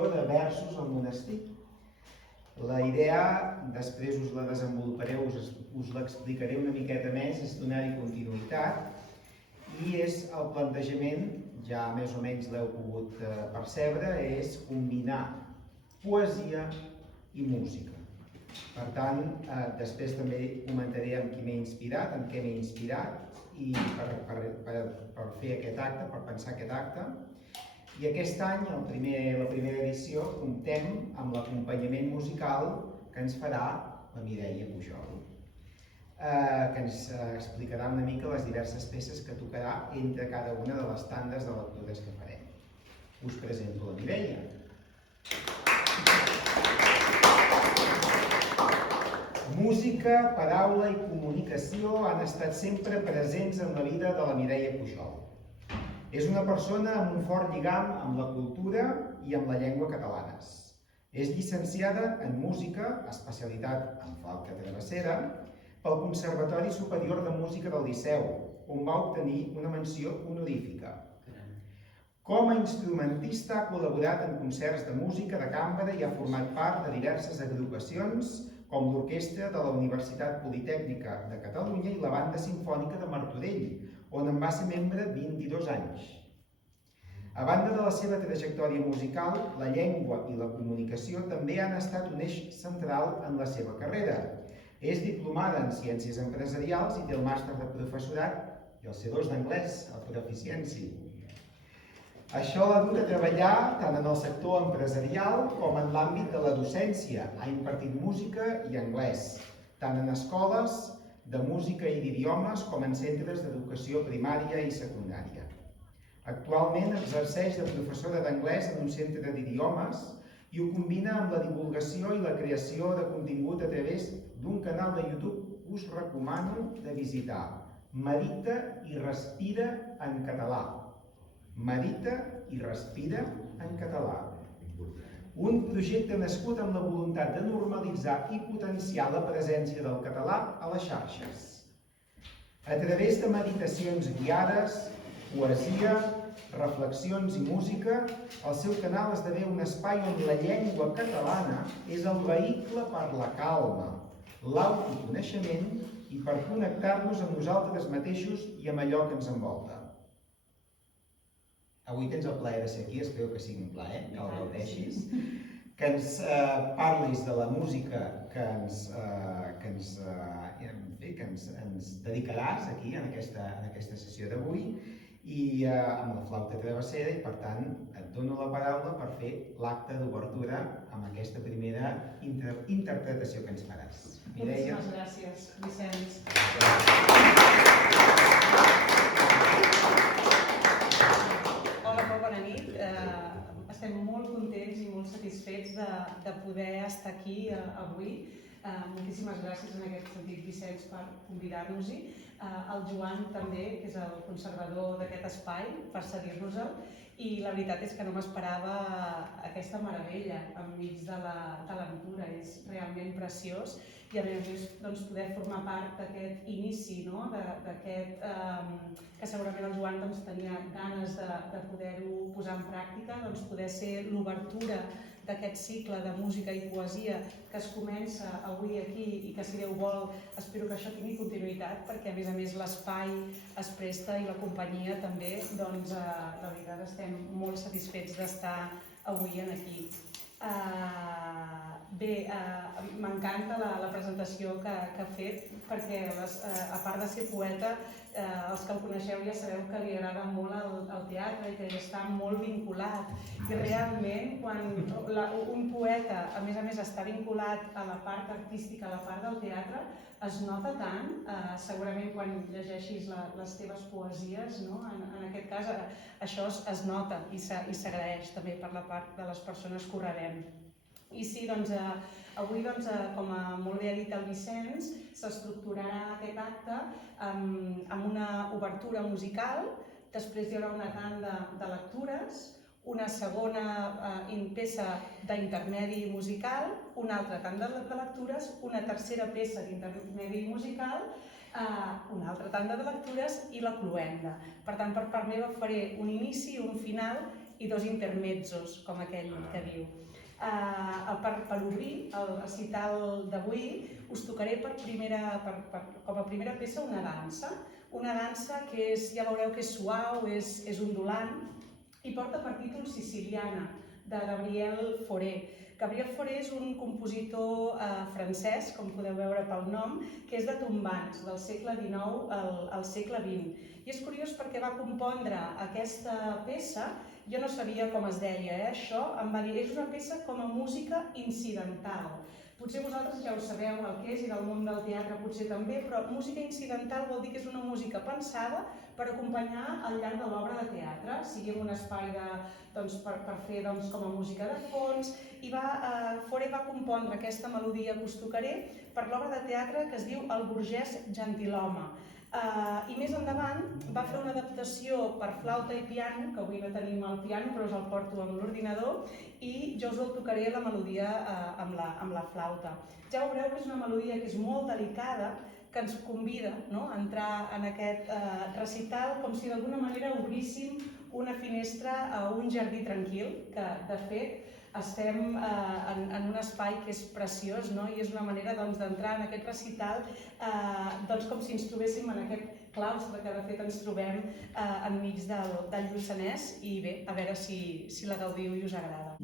edició de Versos al monestir. La idea, després us la desenvoluparé, us l'explicaré una miqueta més, és donar-hi continuïtat i és el plantejament, ja més o menys l'heu pogut percebre, és combinar poesia i música. Per tant, després també comentaré amb qui m'he inspirat, amb què m'he inspirat i per fer aquest acte, per pensar aquest acte. I aquest any, la primera edició, comptem amb l'acompanyament musical que ens farà la Mireia Pujol, que ens explicarà una mica les diverses peces que tocarà entre cada una de les tandes de lectures que farem. Us presento la Mireia. Música, paraula i comunicació han estat sempre presents en la vida de la Mireia Pujol. És una persona amb un fort lligam amb la cultura i amb la llengua catalanes. És llicenciada en música, especialitat en flauta travessera, pel Conservatori Superior de Música del Liceu, on va obtenir una menció honorífica. Com a instrumentista ha col·laborat en concerts de música de cambra i ha format part de diverses agrupacions com l'Orquestra de la Universitat Politècnica de Catalunya i la Banda Simfònica de Martorell, on en va ser membre 22 anys. A banda de la seva trajectòria musical, la llengua i la comunicació també han estat un eix central en la seva carrera. És diplomada en Ciències Empresarials i té el màster de professorat i el C2 d'anglès, el Proficiency. Això l'ha dut a treballar tant en el sector empresarial com en l'àmbit de la docència. Ha impartit música i anglès, tant en escoles de música i d'idiomes com en centres d'educació primària i secundària. Actualment exerceix de professora d'anglès en un centre d'idiomes i ho combina amb la divulgació i la creació de contingut a través d'un canal de YouTube que us recomano de visitar. Medita i respira en català. Medita i respira en català. Un projecte nascut amb la voluntat de normalitzar i potenciar la presència del català a les xarxes. A través de meditacions guiades, poesia, reflexions i música, el seu canal esdevé un espai on la llengua catalana és el vehicle per la calma, l'autoconeixement i per connectar-nos amb nosaltres mateixos i amb allò que ens envolta. Avui tens el plaer de ser aquí, espero que sigui un plaer, que el gaudeixis, que ens parlis de la música que ens dedicaràs aquí en aquesta sessió d'avui i amb la flauta travessera i per tant et dono la paraula per fer l'acte d'obertura amb aquesta primera interpretació que ens faràs. Mireia. Moltíssimes gràcies, Vicenç. Hola, molt bona nit. Estem molt contents i molt satisfets de poder estar aquí avui. Moltíssimes gràcies en aquest sentit, Vicenç, per convidar-nos-hi. El Joan també, que és el conservador d'aquest espai, per cedir-nos-el. I la veritat és que no m'esperava aquesta meravella enmig de la natura. És realment preciós i a més poder formar part d'aquest inici, d'aquest que segurament el Joan tenia ganes de poder-ho posar en pràctica, poder ser l'obertura d'aquest cicle de música i poesia que es comença avui aquí i que, si Déu vol, espero que això tingui continuïtat perquè, a més, l'espai es presta i la companyia també, doncs, la veritat, estem molt satisfets d'estar avui aquí. Bé, m'encanta la presentació que ha fet perquè, a part de ser poeta, els que el coneixeu ja sabeu que li agrada molt el teatre i que hi està molt vinculat. I realment, quan un poeta, a més, està vinculat a la part artística, a la part del teatre, es nota tant, segurament quan llegeixis les teves poesies, en aquest cas, això es nota i s'agraeix també per la part de les persones que ho rebem. I sí, avui, com molt bé ha dit el Vicenç, s'estructurarà aquest acte amb una obertura musical, després hi haurà una tanda de lectures, una segona peça d'intermedi musical, una altra tanda de lectures, una tercera peça d'intermedi musical, una altra tanda de lectures i la cloenda. Per tant, per part meva faré un inici i un final i 2 intermezzos, com aquell que diu. Per obrir el recital d'avui us tocaré com a primera peça una dansa que ja veureu que és suau, és ondulant i porta per títol Siciliana, de Gabriel Fauré. Gabriel Fauré és un compositor francès, com podeu veure pel nom, que és de tombants, del segle XIX al segle XX. I és curiós perquè va compondre aquesta peça, jo no sabia com es deia això, em va dir, és una peça com a música incidental. Potser vosaltres ja ho sabeu el que és i del món del teatre potser també, però música incidental vol dir que és una música pensada per acompanyar al llarg de l'obra de teatre, sigui en un espai per fer com a música de fons, i Fauré va compondre aquesta melodia que us tocaré per l'obra de teatre que es diu El burgès gentilhome. I més endavant va fer una adaptació per flauta i piano, que avui no tenim el piano però us el porto amb l'ordinador, i jo us el tocaré la melodia amb la flauta. Ja veureu que és una melodia que és molt delicada, que ens convida a entrar en aquest recital com si d'alguna manera obríssim una finestra a un jardí tranquil, que de fet estem en un espai que és preciós i és una manera d'entrar en aquest recital com si ens trobéssim en aquest claustre que de fet ens trobem enmig del Lluçanès i bé, a veure si la gaudiu i us agrada.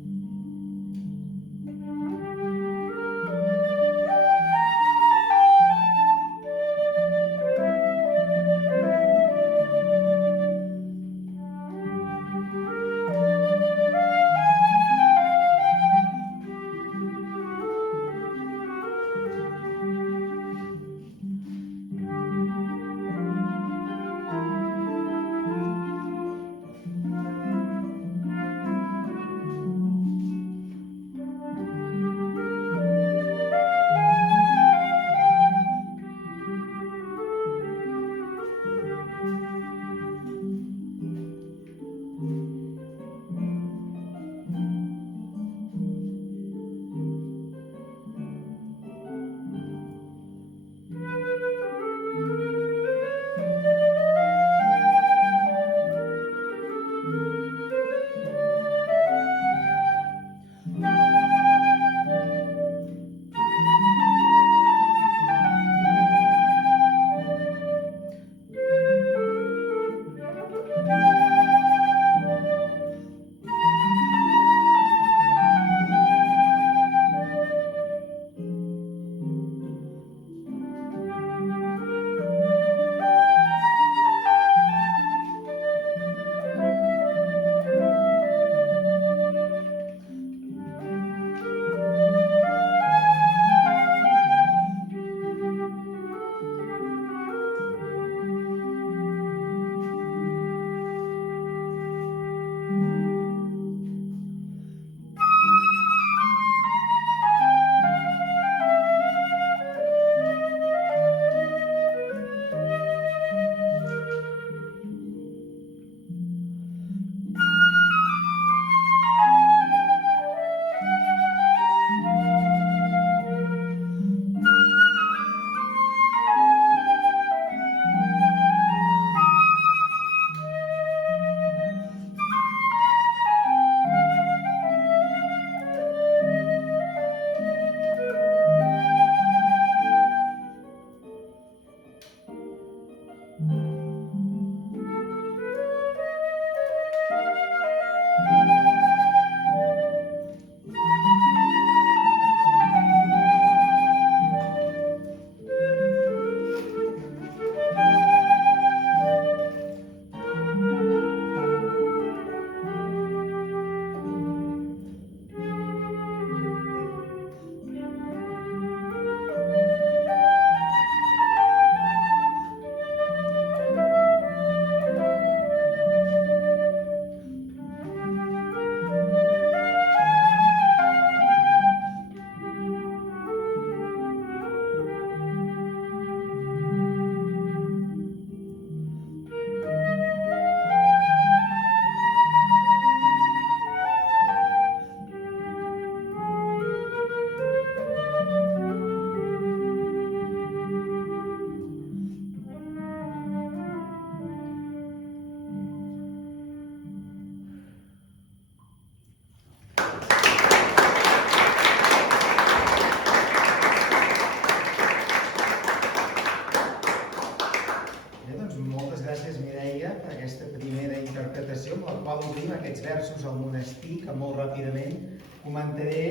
comentaré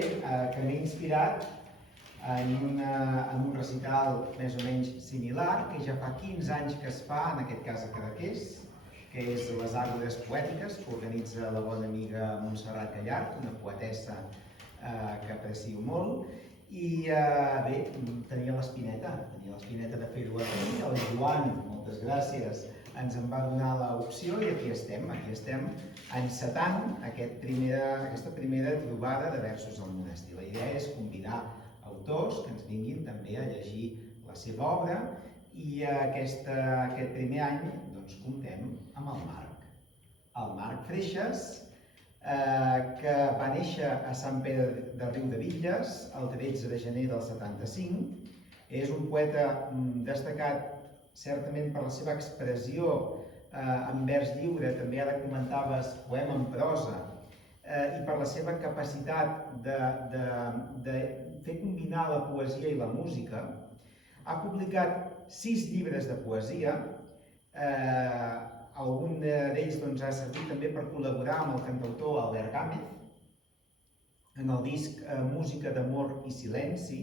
que m'he inspirat en un recital més o menys similar, que ja fa 15 anys que es fa, en aquest cas a Cadaqués, que és les Àgores Poètiques, que organitza la bona amiga Montserrat Gallart, una poetessa que aprecio molt. I bé, tenia l'espineta de fer-ho aquí. El Joan, moltes gràcies, ens en va donar l'opció i aquí estem encetant aquesta primera trobada de versos al monestir. La idea és convidar autors que ens vinguin també a llegir la seva obra i aquest primer any doncs, comptem amb el Marc. El Marc Freixas, que va néixer a Sant Pere de Riudebitlles el 13 de gener del 75. És un poeta destacat certament per la seva expressió en vers lliure, també ara comentaves poema en prosa, i per la seva capacitat de fer combinar la poesia i la música. Ha publicat 6 llibres de poesia, algun d'ells ha servit també per col·laborar amb el cantautor Albert Gámez en el disc Música d'amor i silenci,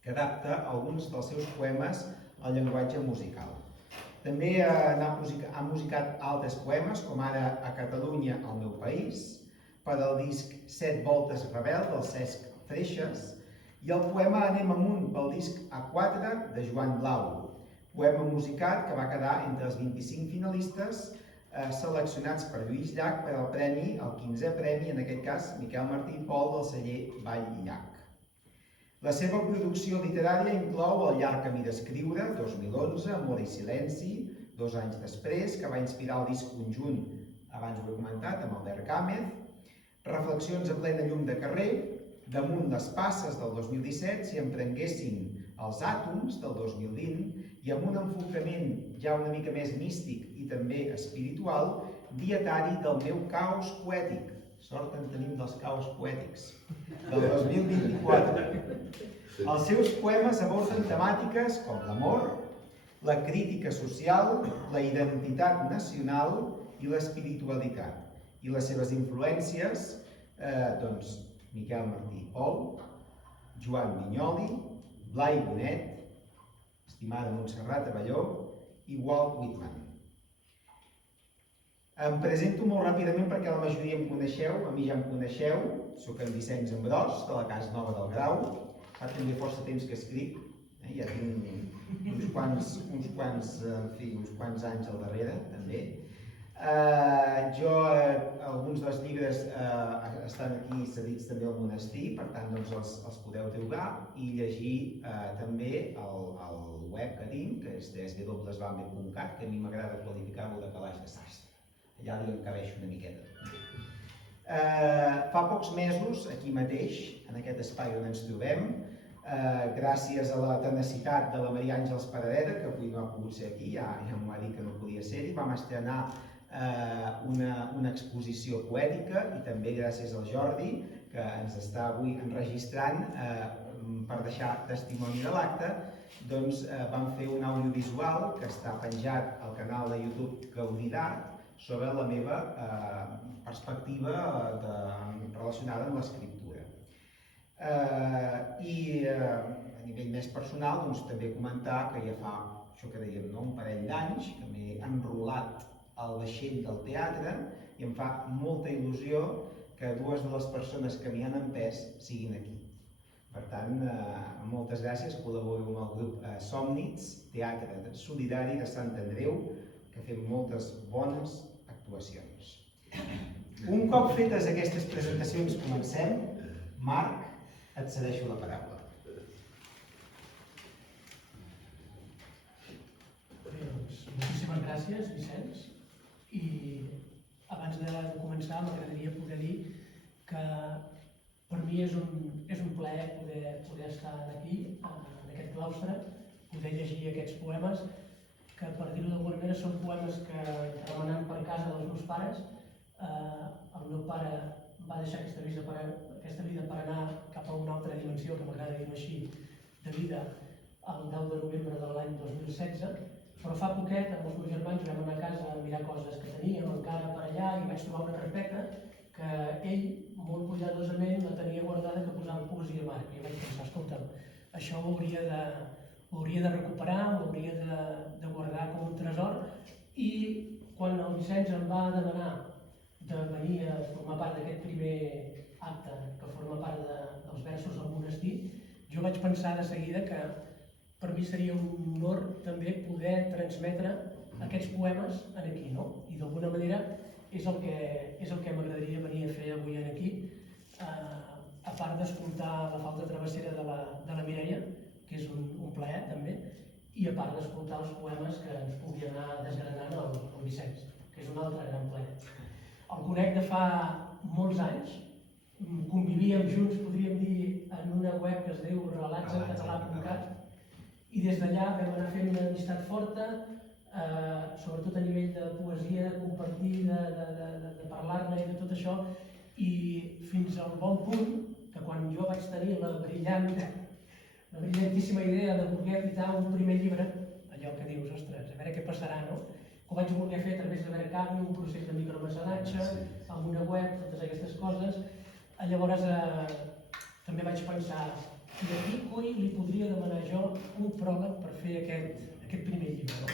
que adapta alguns dels seus poemes al llenguatge musical. També ha musicat altres poemes, com ara A Catalunya, el meu país, per al disc 7 voltes rebel del Cesc Freixas, i el poema Anem amunt pel disc A4 de Joan Blau, poema musicat que va quedar entre els 25 finalistes seleccionats per Lluís Llach per al premi, el 15è premi, en aquest cas Miquel Martí i Pol del celler Vall i Llach. La seva producció literària inclou El llarg camí d'escriure, 2011, Amor i silenci, 2 anys després, que va inspirar el disc conjunt, abans ho he comentat, amb Albert Gámez, Reflexions a plena llum de carrer, Damunt les passes del 2017, Si em prenguessin els àtoms del 2020, i amb un enfocament ja una mica més místic i també espiritual, Dietari del meu caos poètic. Sort en tenim dels caos poètics, del 2024. Els seus poemes aborden temàtiques com l'amor, la crítica social, la identitat nacional i l'espiritualitat. I les seves influències, doncs, Miquel Martí i Pol, Joan Vinyoli, Blai Bonet, estimada Montserrat Abelló i Walt Whitman. Em presento molt ràpidament perquè la majoria em coneixeu, a mi ja em coneixeu, soc en Vicenç Ambrós, de la Casa Nova del Grau, fa també força temps que escric, ja tinc uns quants anys al darrere, també. Alguns dels llibres estan aquí cedits també al monestir, per tant els podeu trobar i llegir també el web que tinc, que és www.bambe.cat, que a mi m'agrada qualificar-lo de calaix de sastre. Allà li encabeixo una miqueta. Fa pocs mesos, aquí mateix, en aquest espai on ens trobem, gràcies a la tenacitat de la Maria Àngels Paradera, que avui no ha pogut ser aquí, ja m'ho ha dit que no podia ser-hi, vam estrenar una exposició poètica i també gràcies al Jordi, que ens està avui enregistrant per deixar testimoni de l'acte, doncs vam fer un audiovisual que està penjat al canal de YouTube Gaudí d'Art sobre la meva perspectiva relacionada amb l'escriptura. I a nivell més personal, també comentar que ja fa, això que dèiem, un parell d'anys, que m'he enrolat al vaixell del teatre i em fa molta il·lusió que 2 de les persones que m'hi han empès siguin aquí. Per tant, moltes gràcies, col·laboro amb el grup Somnits, Teatre Solidari de Sant Andreu, que fem moltes bones actuacions. Un cop fetes aquestes presentacions comencem. Marc, et cedeixo la paraula. Moltíssimes gràcies, Vicenç. I abans de començar m'agradaria poder dir que per mi és un plaer poder estar aquí, en aquest claustre, poder llegir aquests poemes, que per dir-ho d'alguna manera són poemes que remenant per casa dels meus pares, el meu pare va deixar aquesta vida per anar cap a una altra dimensió, que m'agrada dir-ho així, de vida, el 10 de novembre de l'any 2016, però fa poquet amb els meus germans vam anar a casa a mirar coses que teníem encara per allà i vaig trobar una carpeta que que ell, molt cuidadosament, la tenia guardada que posava poesia a marc. I jo vaig pensar, escolta'm, això ho hauria de recuperar, ho hauria de guardar com un tresor. I quan el Vicenç em va demanar de venir a formar part d'aquest primer acte que forma part dels versos del monestir, jo vaig pensar de seguida que per mi seria un honor també poder transmetre aquests poemes aquí, no? I d'alguna manera és el que m'agradaria venir a fer avui aquí, a part d'escoltar la flauta travessera de la Mireia, que és un plaer també, i a part d'escoltar els poemes que ens pugui anar desgranant el Vicenç, que és un altre gran plaer. El conec de fa molts anys, convivíem junts, podríem dir, en una web que es diu relatsencatalà.cat, i des d'allà vam anar fent una amistat forta, sobretot a nivell de poesia, de compartir, de parlar-ne i de tot això, i fins al bon punt que quan jo vaig tenir la brillantíssima idea de voler editar un primer llibre, allò que dius, ostres, a veure què passarà, no? Que ho vaig voler fer a través de Verkami, un procés de micromecenatge, amb una web, totes aquestes coses. Llavors també vaig pensar, i aquí, coi, li podria demanar jo un pròleg per fer aquest primer llibre, no?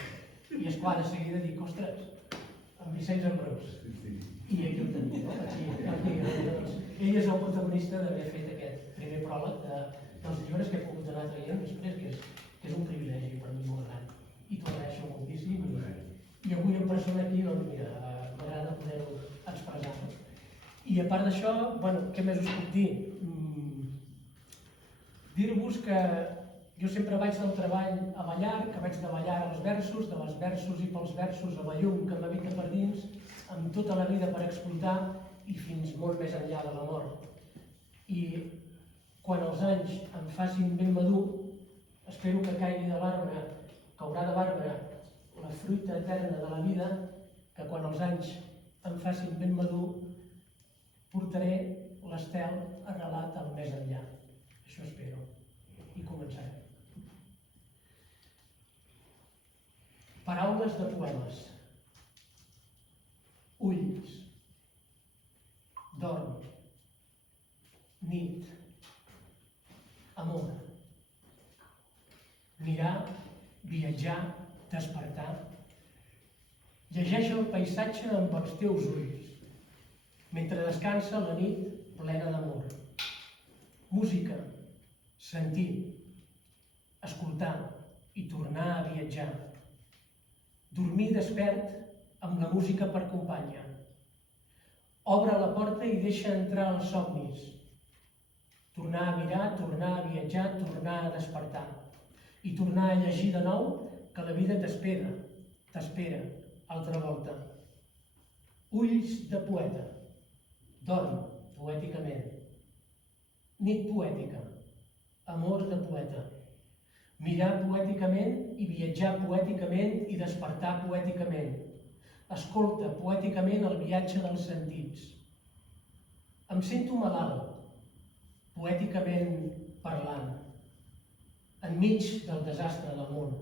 I esclar, de seguida dic, ostres, en Vicenç Ambrós. I aquí ho tenim, no? Ell és el protagonista d'haver fet aquest primer pròleg dels llibres que he pogut anar traient després, que és un privilegi per mi molt gran. I t'ho agraeixo moltíssim. I avui en persona aquí, doncs mira, m'agrada poder-ho expressar. I a part d'això, bueno, què més us puc dir? Dir-vos que jo sempre vaig del treball a ballar, que vaig de ballar als versos, dels versos i pels versos a la llum que m'habita per dins, amb tota la vida per explotar i fins molt més enllà de la mort. I quan els anys em facin ben madur, espero que caigui de l'arbre, caurà de l'arbre la fruita eterna de la vida, que quan els anys em facin ben madur, portaré l'estel arrelat al més enllà. Això espero. I començarem. Paraules de poemes. Ulls. Dorm. Nit. Amor. Mirar, viatjar, despertar. Llegeix el paisatge amb els teus ulls, mentre descansa la nit plena d'amor. Música, sentir, escoltar i tornar a viatjar. Dormir despert amb la música per companya. Obre la porta i deixa entrar els somnis. Tornar a mirar, tornar a viatjar, tornar a despertar. I tornar a llegir de nou que la vida t'espera, altra volta. Ulls de poeta. Dorm poèticament. Nit poètica. Amor de poeta. Mirar poèticament i viatjar poèticament i despertar poèticament. Escolta poèticament el viatge dels sentits. Em sento malalt, poèticament parlant, enmig del desastre del món.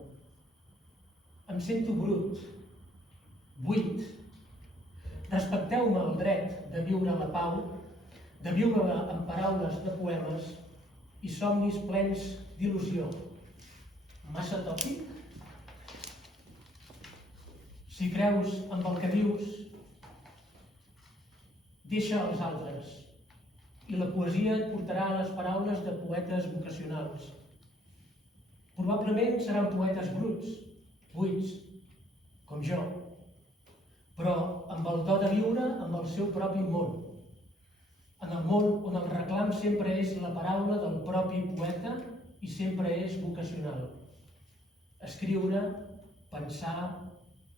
Em sento brut, buit. Respecteu-me el dret de viure la pau, de viure-la amb paraules de poemes i somnis plens d'il·lusió. Massa tòpic? Si creus amb el que dius, deixa els altres i la poesia et portarà a les paraules de poetes vocacionals. Probablement seran poetes bruts, buits, com jo, però amb el do de viure amb el seu propi món. En el món on el reclam sempre és la paraula del propi poeta i sempre és vocacional. Escriure, pensar,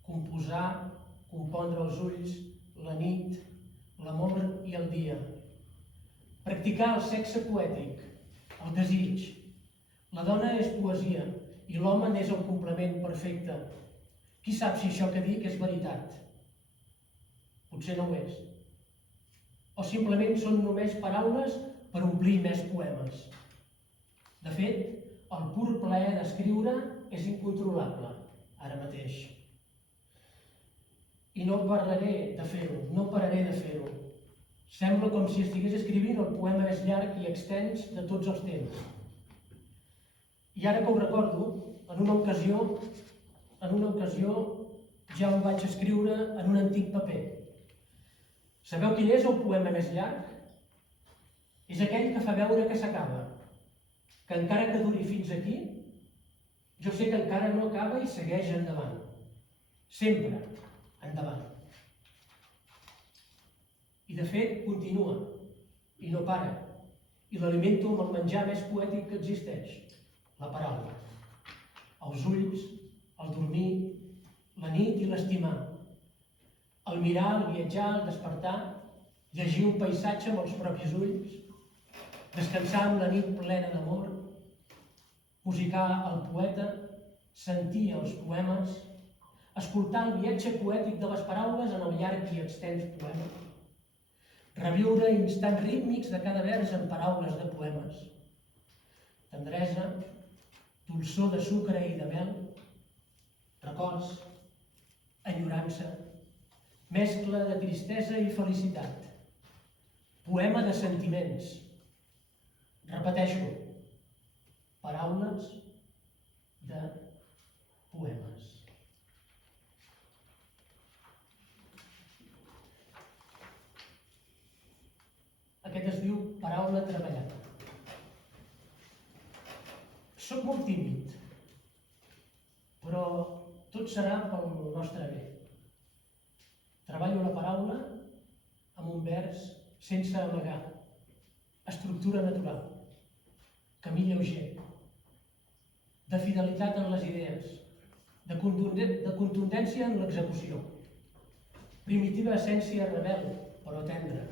composar, compondre els ulls, la nit, l'amor i el dia. Practicar el sexe poètic, el desig. La dona és poesia i l'home n'és el complement perfecte. Qui sap si això que dic és veritat? Potser no ho és. O simplement són només paraules per omplir més poemes. De fet, el pur plaer d'escriure és incontrolable, ara mateix. I no pararé de fer-ho, no pararé de fer-ho. Sembla com si estigués escrivint el poema més llarg i extens de tots els temps. I ara que ho recordo, en una ocasió ja ho vaig escriure en un antic paper. Sabeu quin és el poema més llarg? És aquell que fa veure que s'acaba, que encara que duri fins aquí, jo sé que encara no acaba i segueix endavant. Sempre endavant. I de fet continua, i no para, i l'alimento amb el menjar més poètic que existeix, la paraula. Els ulls, el dormir, la nit i l'estimar, el mirar, el viatjar, el despertar, llegir un paisatge amb els propis ulls, descansar amb la nit plena d'amor, musicar el poeta, sentir els poemes, escoltar el viatge poètic de les paraules en el llarg i extens poema, reviure instants rítmics de cada vers en paraules de poemes, tendresa, dolçor de sucre i de mel, records, enyorança, mescla de tristesa i felicitat, poema de sentiments. Repeteixo, paraules de poemes. Aquest es diu Paraula treballada. Soc molt tímid, però tot serà pel nostre bé. Treballo la paraula amb un vers sense amagar, estructura natural, camí lleuger, de fidelitat en les idees, de contundència en l'execució, primitiva essència rebel, però tendra,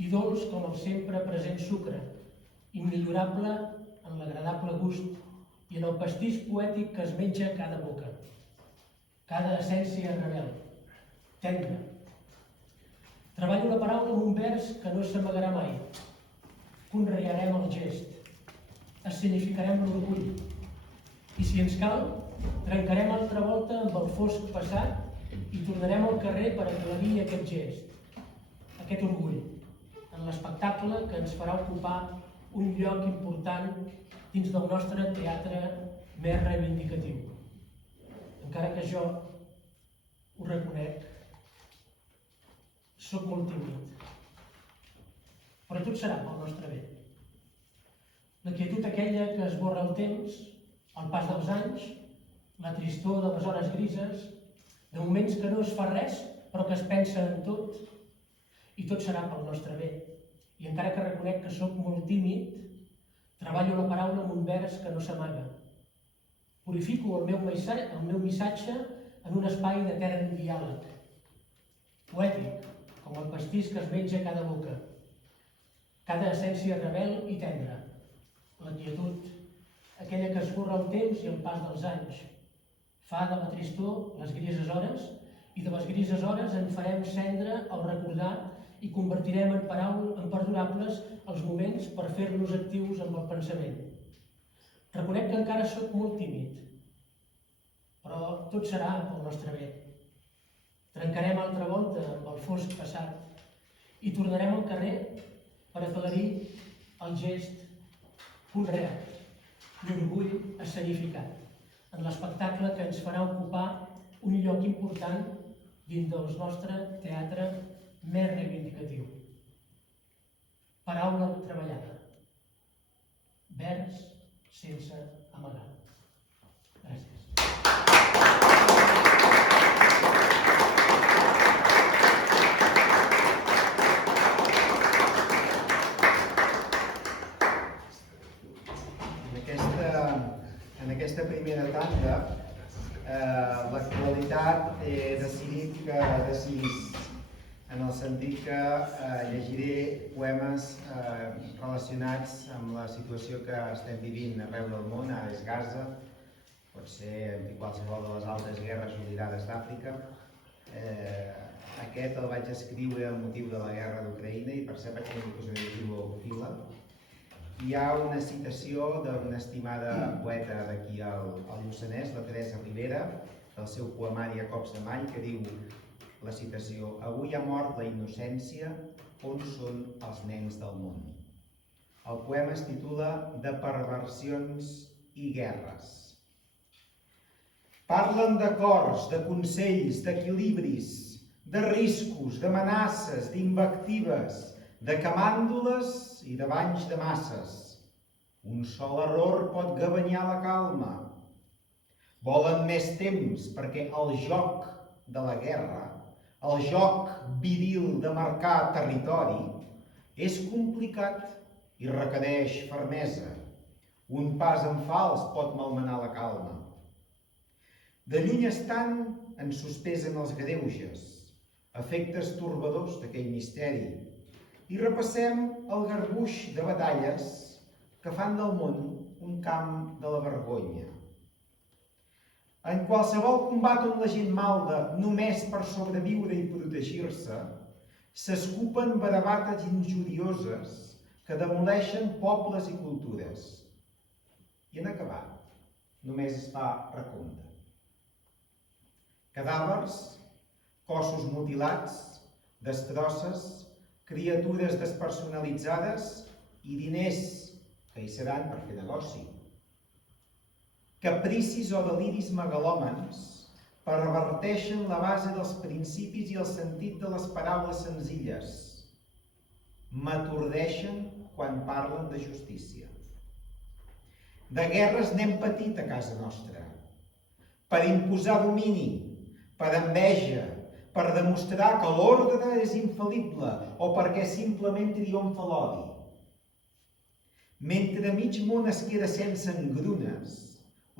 i dolç com el sempre present sucre, immillorable en l'agradable gust i en el pastís poètic que es menja cada boca. Cada essència rebel, tendra. Treballo la paraula amb un vers que no s'amagarà mai. Conrearem el gest, escenificarem l'orgull, i si ens cal, trencarem altra volta amb el fosc passat i tornarem al carrer per aclarir aquest gest, aquest orgull, en l'espectacle que ens farà ocupar un lloc important dins del nostre teatre més reivindicatiu. Encara que jo ho reconec, soc molt tímid, però tot serà pel nostre bé. La quietud aquella que esborra el temps, el pas dels anys, la tristor de les hores grises, de moments que no es fa res però que es pensa en tot, i tot serà pel nostre bé. I encara que reconec que sóc molt tímid, treballo la paraula amb un vers que no s'amaga. Purifico el meu missatge en un espai d'etern diàleg, poètic, com el pastís que es menja a cada boca, cada essència rebel i tendra, la quietud, aquella que esborra el temps i el pas dels anys, fa de la tristor les grises hores, i de les grises hores en farem cendra al recordar i convertirem en perdurables els moments per fer-nos actius amb el pensament. Reconec que encara sóc molt tímid, però tot serà pel nostre bé. Trencarem altra volta amb el fosc passat i tornarem al carrer per aclarir el gest conreat, l'orgull escenificat, en l'espectacle que ens farà ocupar un lloc important dins del nostre teatre més reivindicatiu. Paraula treballada. Vers sense amagar. Gràcies. En aquesta primera tanda, l'actualitat he decidit que de 6, en el sentit que llegiré poemes relacionats amb la situació que estem vivint arreu del món, ara és Gaza, pot ser en qualsevol de les altres guerres oblidades d'Àfrica. Aquest el vaig escriure amb motiu de la guerra d'Ucraïna i per cert vaig tenir l'ocasió de llegir-lo a Fila. Hi ha una citació d'una estimada poeta d'aquí al Lluçanès, la Teresa Ribera, del seu poemari A cops de mall, que diu la citació: avui ha mort la innocència on són els nens del món. El poema es titula De perversions i guerres. Parlen d'acords, de consells, d'equilibris, de riscos, d'amenaces, d'invectives, de camàndules i de banys de masses. Un sol error pot gabanyar la calma. Volen més temps perquè el joc de la guerra, el joc viril de marcar territori, és complicat i requereix fermesa. Un pas en fals pot malmenar la calma. De lluny estant ens sospesen els greuges, efectes torbadors d'aquell misteri, i repassem el garbuix de batalles que fan del món un camp de la vergonya. En qualsevol combat on la gent malda només per sobreviure i protegir-se, s'escupen bravates injurioses que demoleixen pobles i cultures. I en acabar, només es fa recompte. Cadàvers, cossos mutilats, destrosses, criatures despersonalitzades i diners que hi seran per fer negoci. Capricis o deliris megalòmans perverteixen la base dels principis i el sentit de les paraules senzilles. M'atordeixen quan parlen de justícia. De guerres n'hem patit a casa nostra. Per imposar domini, per enveja, per demostrar que l'ordre és infal·lible o perquè simplement triomfa l'odi. Mentre mig món es queda sense engrunes,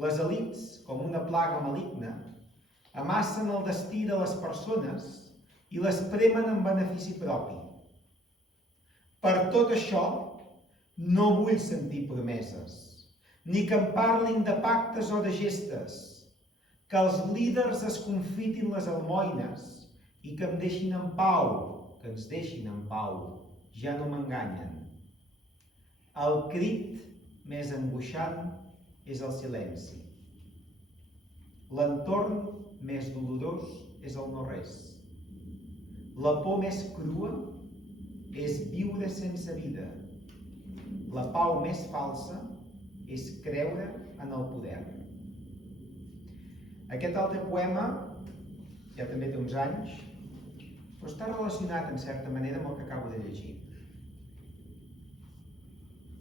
les elits, com una plaga maligna, amassen el destí de les persones i les premen en benefici propi. Per tot això, no vull sentir promeses, ni que em parlin de pactes o de gestes, que els líders es confitin les almoines i que em deixin en pau, que ens deixin en pau, ja no m'enganyen. El crit més angoixant és el silenci. L'entorn més dolorós és el no-res. La por més crua és viure sense vida. La pau més falsa és creure en el poder. Aquest altre poema ja també té uns anys, però està relacionat en certa manera amb el que acabo de llegir.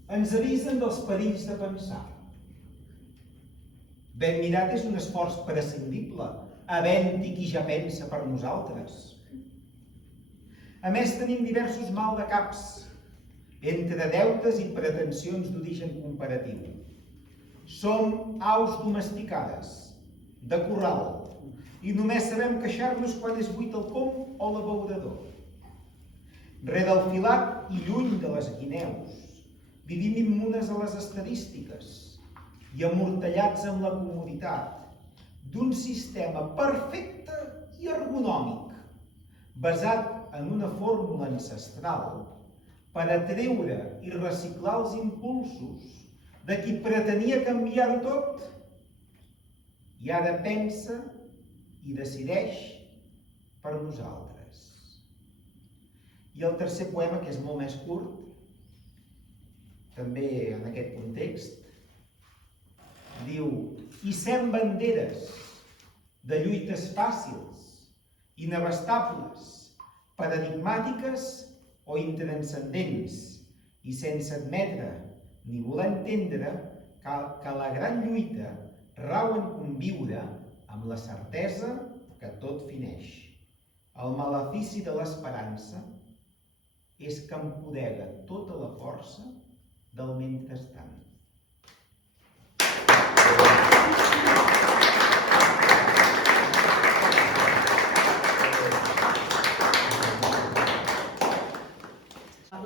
Ens avisen dels perills de pensar. Ben mirat és un esforç prescindible, havent-hi qui ja pensa per nosaltres. A més, tenim diversos maldecaps, entre deutes i pretensions d'origen comparatiu. Som aus domesticades, de corral, i només sabem queixar-nos quan és buit el pom o l'abeurador. Rere el filat i lluny de les guineus, vivim immunes a les estadístiques i amortallats en la comoditat d'un sistema perfecte i ergonòmic, basat en una fórmula ancestral per atreure i reciclar els impulsos de qui pretenia canviar-ho tot i ara pensa i decideix per nosaltres. I el tercer poema, que és molt més curt, també en aquest context, diu: hissem banderes de lluites fàcils, inabastables, paradigmàtiques o intranscendents, i sense admetre ni voler entendre que la gran lluita rau en conviure amb la certesa que tot fineix. El malefici de l'esperança és que empodega tota la força del mentrestant.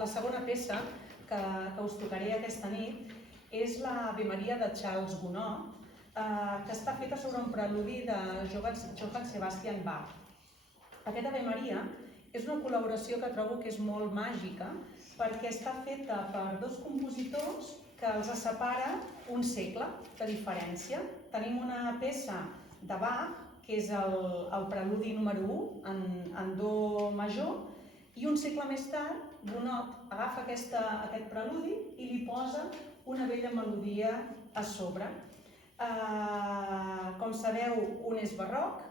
La segona peça que us tocaré aquesta nit és l'Ave Maria de Charles Gounod, que està feta sobre un preludi de Johann Sebastian Bach. Aquesta Ave Maria és una col·laboració que trobo que és molt màgica perquè està feta per dos compositors que els separa un segle de diferència. Tenim una peça de Bach, que és el preludi número 1 en do major, I un segle més tard, Gounod agafa aquest preludi i li posa una bella melodia a sobre. Com sabeu, un és barroc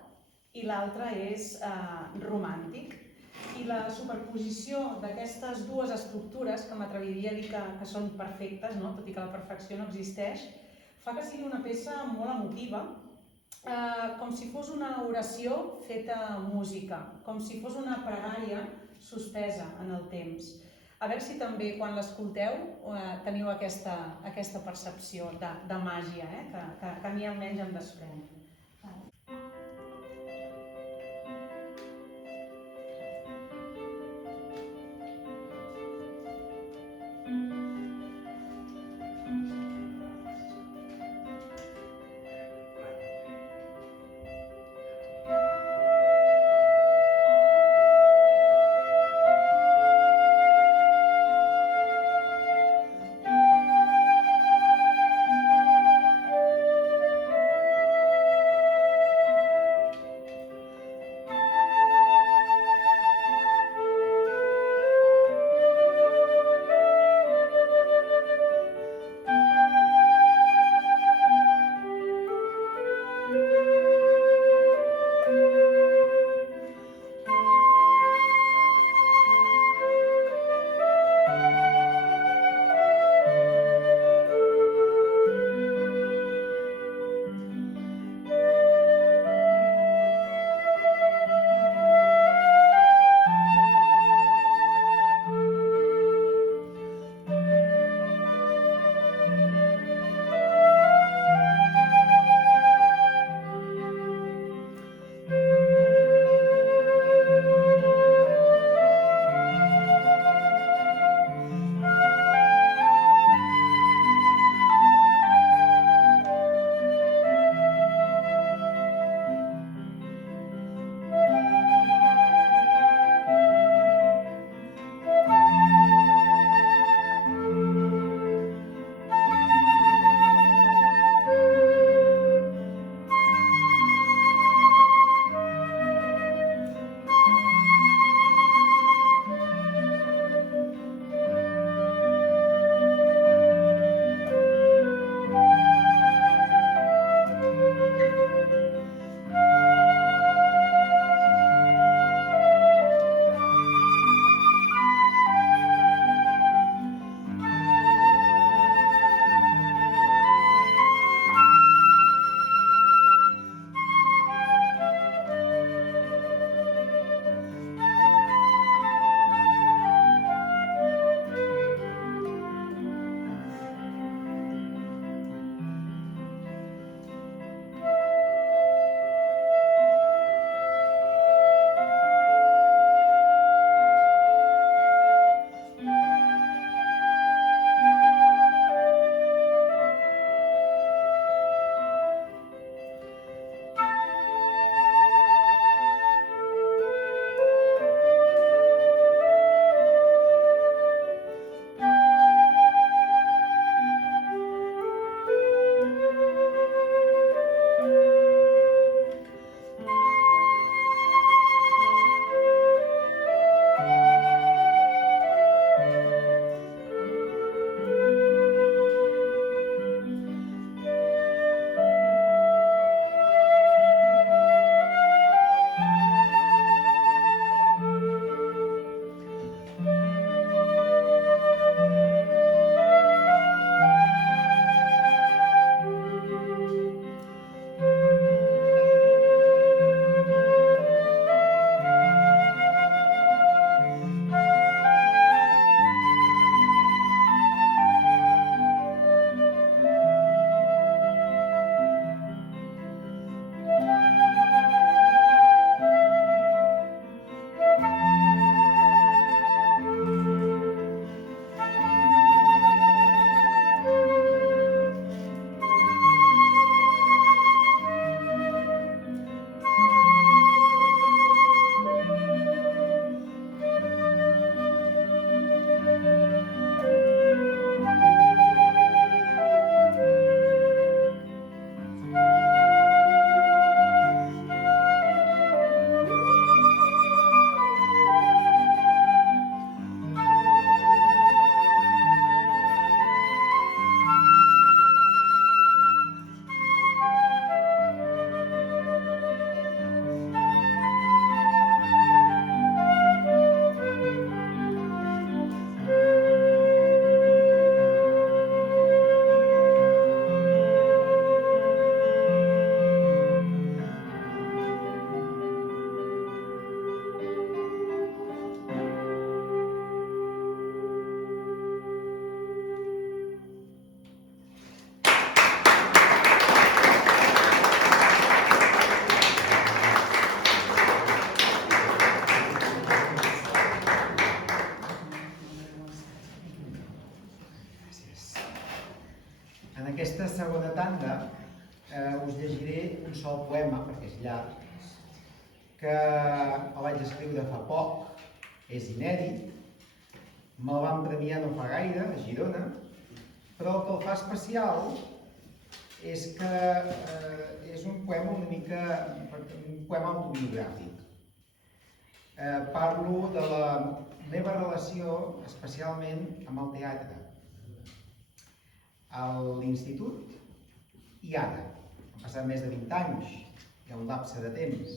i l'altre és romàntic. I la superposició d'aquestes dues estructures, que m'atreviria a dir que són perfectes, tot i que la perfecció no existeix, fa que sigui una peça molt emotiva, com si fos una oració feta música, com si fos una pregària suspesa en el temps. A veure si també, quan l'escolteu, teniu aquesta percepció de màgia, que a mi almenys em desprèn. En aquesta segona tanda us llegiré un sol poema, perquè és llarg, que el vaig escriure fa poc, és inèdit, me'l van premiar no fa gaire, a Girona, però el que el fa especial és que és un poema un poema autobiogràfic. Parlo de la meva relació especialment amb el teatre. A l'institut i ara. Han passat més de 20 anys, hi ha un lapse de temps.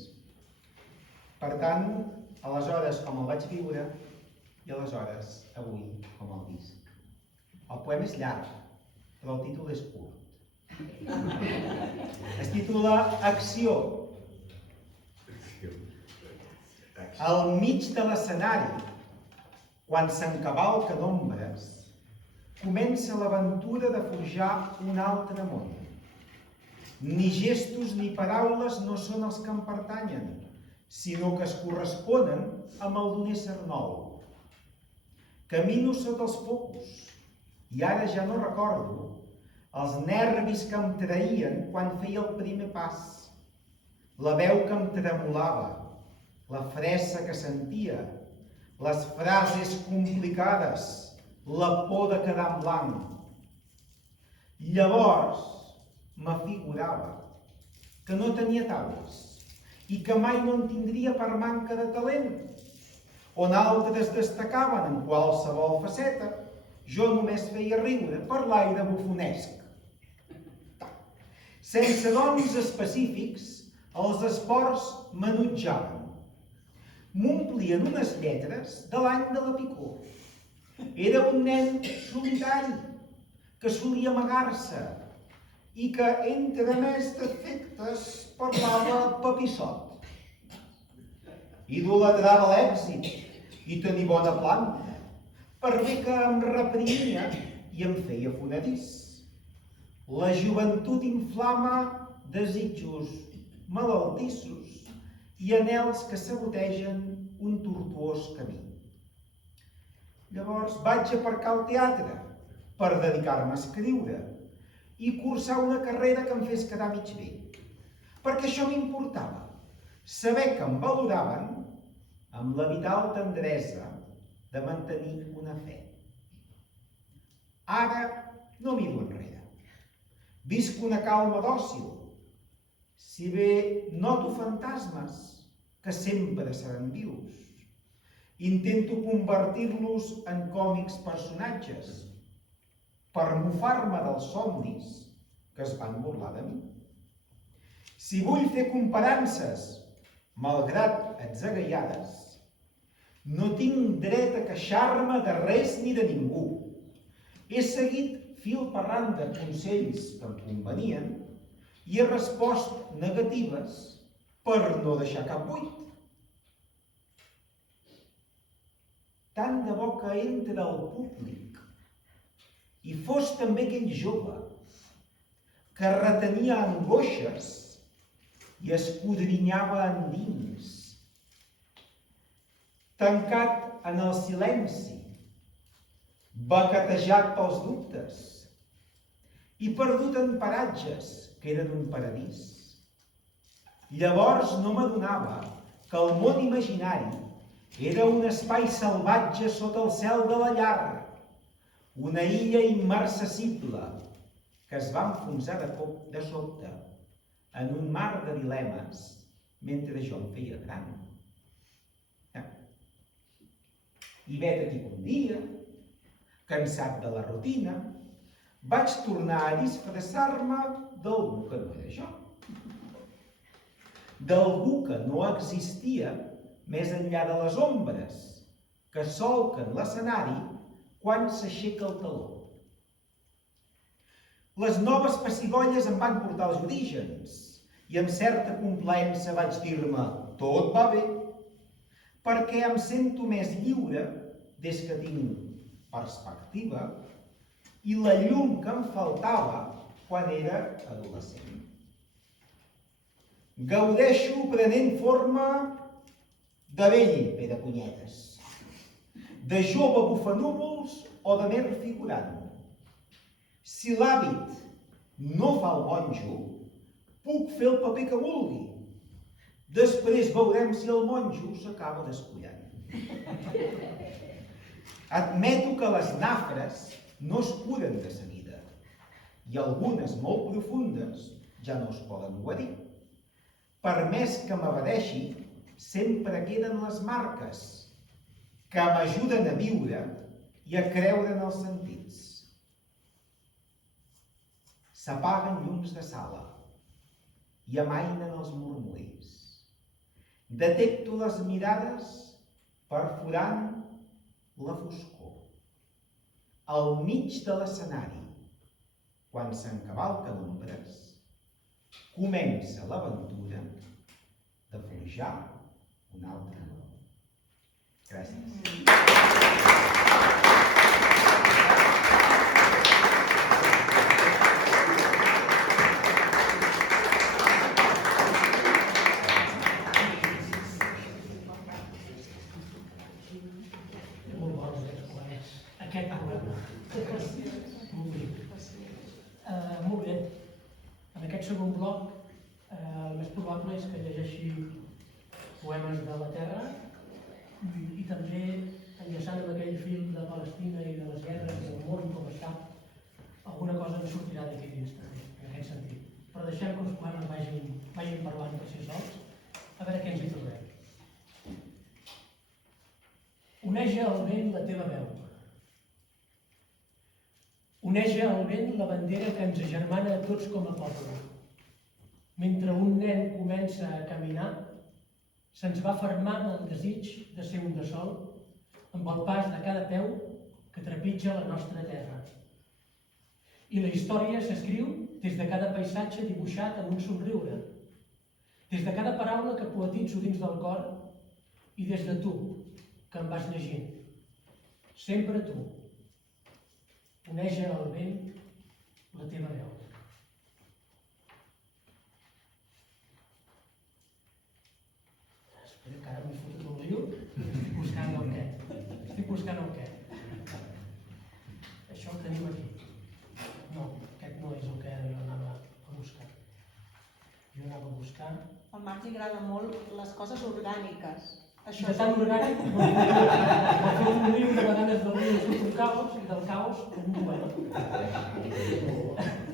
Per tant, aleshores com el vaig viure i aleshores avui com el visc. El poema és llarg, però el títol és curt. Es titula Acció. Al mig de l'escenari, quan s'encavalquen ombres, comença l'aventura de forjar un altre món. Ni gestos ni paraules no són els que em pertanyen, sinó que es corresponen amb el d'un ésser nou. Camino sota els focus, i ara ja no recordo els nervis que em traïen quan feia el primer pas, la veu que em tremolava, la fressa que sentia, les frases complicades, la por de quedar en blanc. Llavors m'afigurava que no tenia taules i que mai no en tindria per manca de talent. On altres destacaven en qualsevol faceta, jo només feia riure per l'aire bufonesc. Sense dons específics, els esports m'enutjaven. M'omplien unes lletres de l'any de la picor. Era un nen solitari que solia amagar-se i que, entre més defectes, parlava papissot. Idolatrava l'èxit i tenir bona planta, per bé que em reprimia i em feia fonedís. La joventut inflama desitjos malaltissos i anhels que sabotegen un tortuós camí. Llavors vaig aparcar el teatre per dedicar-me a escriure i cursar una carrera que em fes quedar mig bé, perquè això m'importava, saber que em valoraven amb la vital tendresa de mantenir una fe. Ara no miro enrere, visc una calma dòcil, si bé noto fantasmes que sempre seran vius. Intento convertir-los en còmics personatges per mofar-me dels somnis que es van burlar de mi. Si vull fer comparances, malgrat atzagaiades, no tinc dret a queixar-me de res ni de ningú. He seguit fil per randa consells que em convenien i he respost negatives per no deixar cap buit. Tant de bo que entre el públic i fos també aquell jove que retenia angoixes i escudrinyava endins, tancat en el silenci, baquetejat pels dubtes i perdut en paratges que eren un paradís. Llavors no m'adonava que el món imaginari era un espai salvatge sota el cel de la llar, una illa immarcessible que es va enfonsar de sobte en un mar de dilemes mentre jo em feia gran. I vet aquí un dia, cansat de la rutina, vaig tornar a disfressar-me d'algú que no era jo. D'algú que no existia més enllà de les ombres que solquen l'escenari quan s'aixeca el teló. Les noves pessigolles em van portar als orígens i amb certa complaença vaig dir-me tot va bé, perquè em sento més lliure des que tinc perspectiva i la llum que em faltava quan era adolescent. Gaudeixo prenent forma de vell Perepunyetes, de jove bufanúvols o de mer figurant. Si l'hàbit no fa el monjo, puc fer el paper que vulgui. Després veurem si el monjo s'acaba descullant. Admeto que les nafres no es curen de seguida i algunes molt profundes ja no es poden guarir. Per més que m'evadeixi, sempre queden les marques que m'ajuden a viure i a creure en els sentits. S'apaguen llums de sala i amainen els murmuris. Detecto les mirades perforant la foscor. Al mig de l'escenari, quan s'encavalquen ombres, comença l'aventura de forjar un altre món. Gràcies. Molt bons, poemes. Aquest poema. Molt bé. Molt bé. En aquest segon bloc, el més probable és que llegeixi poemes de la terra i també, enllaçant amb aquell fil de Palestina i de les guerres del món com està, alguna cosa ens sortirà d'aquí dins també, en aquest sentit. Però deixem que els poemes vagin parlant per si sols, a veure què ens hi trobem. Oneja el vent la teva veu. Oneja el vent la bandera que ens agermana a tots com a poble. Mentre un nen comença a caminar, se'ns va fermant el desig de ser un de sol amb el pas de cada peu que trepitja la nostra terra. I la història s'escriu des de cada paisatge dibuixat amb un somriure, des de cada paraula que poetitzo dins del cor i des de tu, que em vas llegint. Sempre tu. Oneja el vent la teva veu. Espera, que ara m'he fotut un lío. Estic buscant el què. Això ho tenim aquí. No, aquest no és el que jo anava a buscar. Jo anava a buscar... Al Marc li agrada molt les coses orgàniques. Això és tan orgànic que pot fer un llibre de vegades del riu surt un caos i del caos un poema.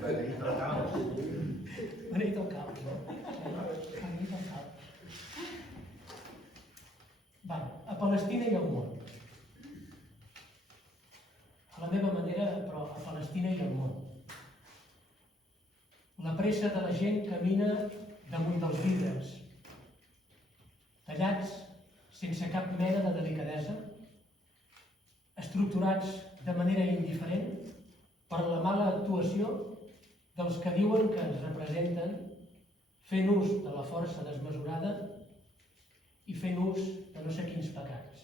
Beneït el caos. Beneït el caos, no? Beneït el caos. Va, a Palestina i al món. A la meva manera, però a Palestina i al món. La pressa de la gent camina damunt dels vidres, tallats sense cap mena de delicadesa, estructurats de manera indiferent per la mala actuació dels que diuen que ens representen, fent ús de la força desmesurada i fent ús de no sé quins pecats.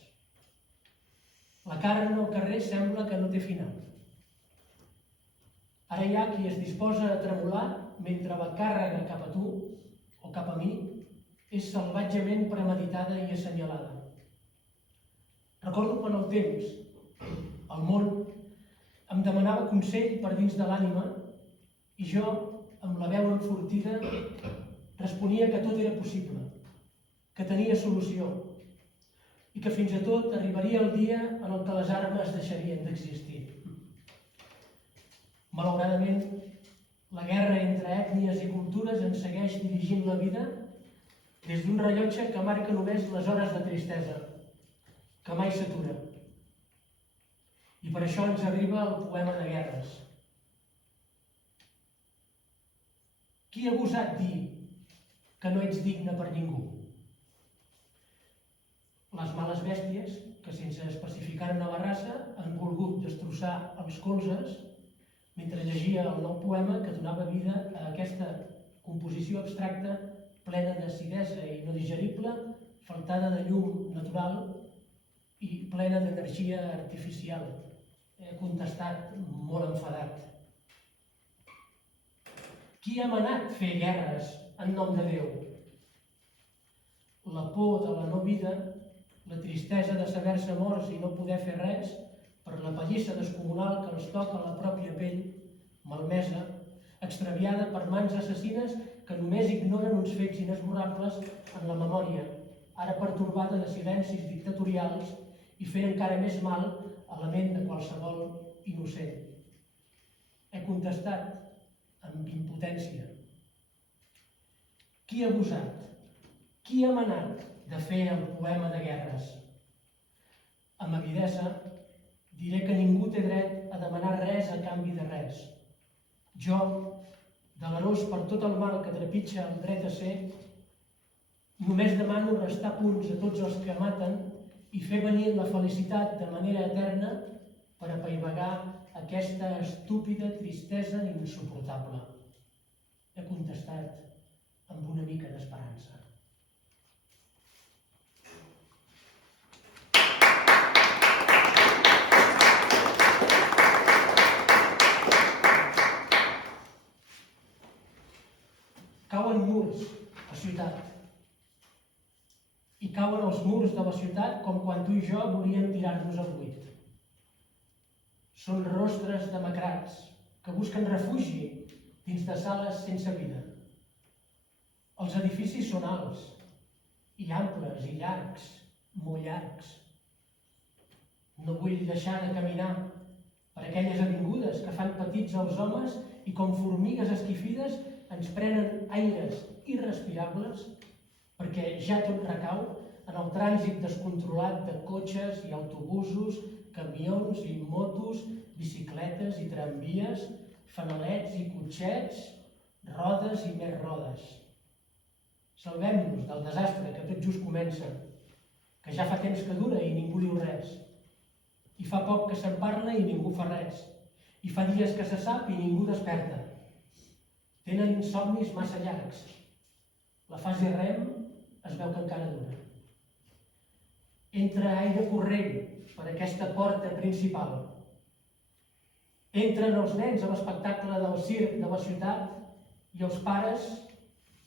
La carn al carrer sembla que no té final. Ara hi ha qui es disposa a tremolar mentre la càrrega cap a tu o cap a mi és salvatgement premeditada i assenyalada. Recordo quan el temps, el món, em demanava consell per dins de l'ànima i jo, amb la veu enfortida, responia que tot era possible, que tenia solució i que fins i tot arribaria el dia en el que les armes deixarien d'existir. Malauradament, la guerra entre ètnies i cultures ens segueix dirigint la vida des d'un rellotge que marca només les hores de tristesa, que mai s'atura. I per això ens arriba el poema de guerres. Qui ha gosat dir que no ets digne per ningú? Les males bèsties que, sense especificar-ne la raça, han volgut destrossar els colzes mentre llegia el nou poema que donava vida a aquesta composició abstracta plena d'acidesa i no digerible, faltada de llum natural i plena d'energia artificial. He contestat molt enfadat. Qui ha manat fer guerres en nom de Déu? La por de la no vida, la tristesa de saber-se morts i no poder fer res per la pallissa descomunal que els toca la pròpia pell, malmesa, extravia extraviada per mans assassines que només ignoren uns fets inesborrables en la memòria, ara pertorbada de silencis dictatorials i fent encara més mal a la ment de qualsevol innocent. He contestat amb impotència. Qui ha gosat? Qui ha manat de fer el poema de guerres? Amb avidesa diré que ningú té dret a demanar res a canvi de res. Jo, delerós per tot el mal que trepitja el dret a ser, només demano restar punts a tots els que maten i fer venir la felicitat de manera eterna per apaivagar aquesta estúpida tristesa insuportable. He contestat amb una mica d'esperança. Cauen murs a ciutat. I cauen els murs de la ciutat com quan tu i jo volíem tirar-nos al buit. Són rostres demacrats que busquen refugi dins de sales sense vida. Els edificis són alts, i amples, i llargs, molt llargs. No vull deixar de caminar per aquelles avingudes que fan petits els homes i com formigues esquifides ens prenen aires irrespirables perquè ja tot recau en el trànsit descontrolat de cotxes i autobusos, camions i motos, bicicletes i tramvies, fanalets i cotxets, rodes i més rodes. Salvem-nos del desastre que tot just comença, que ja fa temps que dura i ningú diu res. I fa poc que se'n parla i ningú fa res. I fa dies que se sap i ningú desperta. Tenen somnis massa llargs. La fase REM es veu que encara dura. Entra aire corrent per aquesta porta principal. Entren els nens a l'espectacle del circ de la ciutat i els pares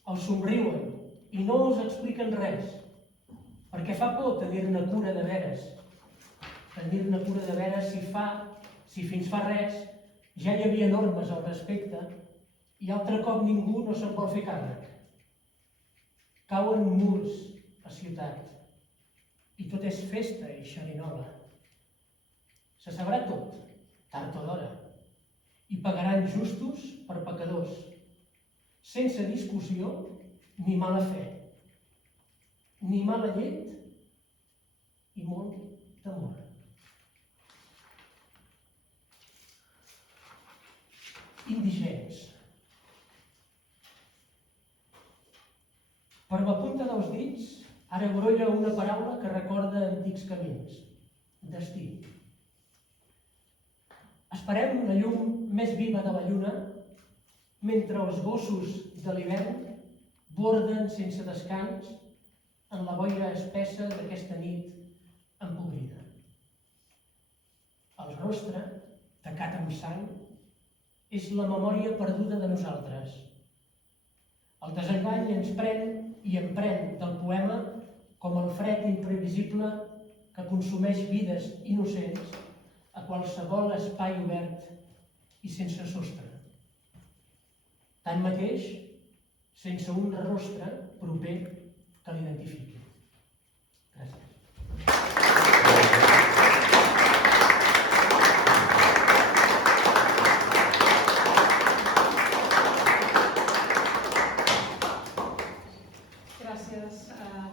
els somriuen i no els expliquen res, perquè fa por tenir-ne cura de veres. Tenir-ne cura de veres si fins fa res ja hi havia normes al respecte i altre cop ningú no se'n vol fer càrrec. Cauen murs a ciutat i tot és festa i xerinola. Se sabrà tot, tard o d'hora, i pagaran justos per pecadors, sense discussió ni mala fe, ni mala llet i molt d'amor. Indigents. Per la punta dels dits, ara brolla una paraula que recorda antics camins. Destí. Esperem la llum més viva de la lluna mentre els gossos de l'hivern borden sense descans en la boira espessa d'aquesta nit empobrida. El rostre, tacat amb sang, és la memòria perduda de nosaltres. El desengany ens pren i emprèn del poema com el fred imprevisible que consumeix vides innocents a qualsevol espai obert i sense sostre. Tanmateix, sense un rostre proper que l'identifiqui. Gràcies. Gràcies,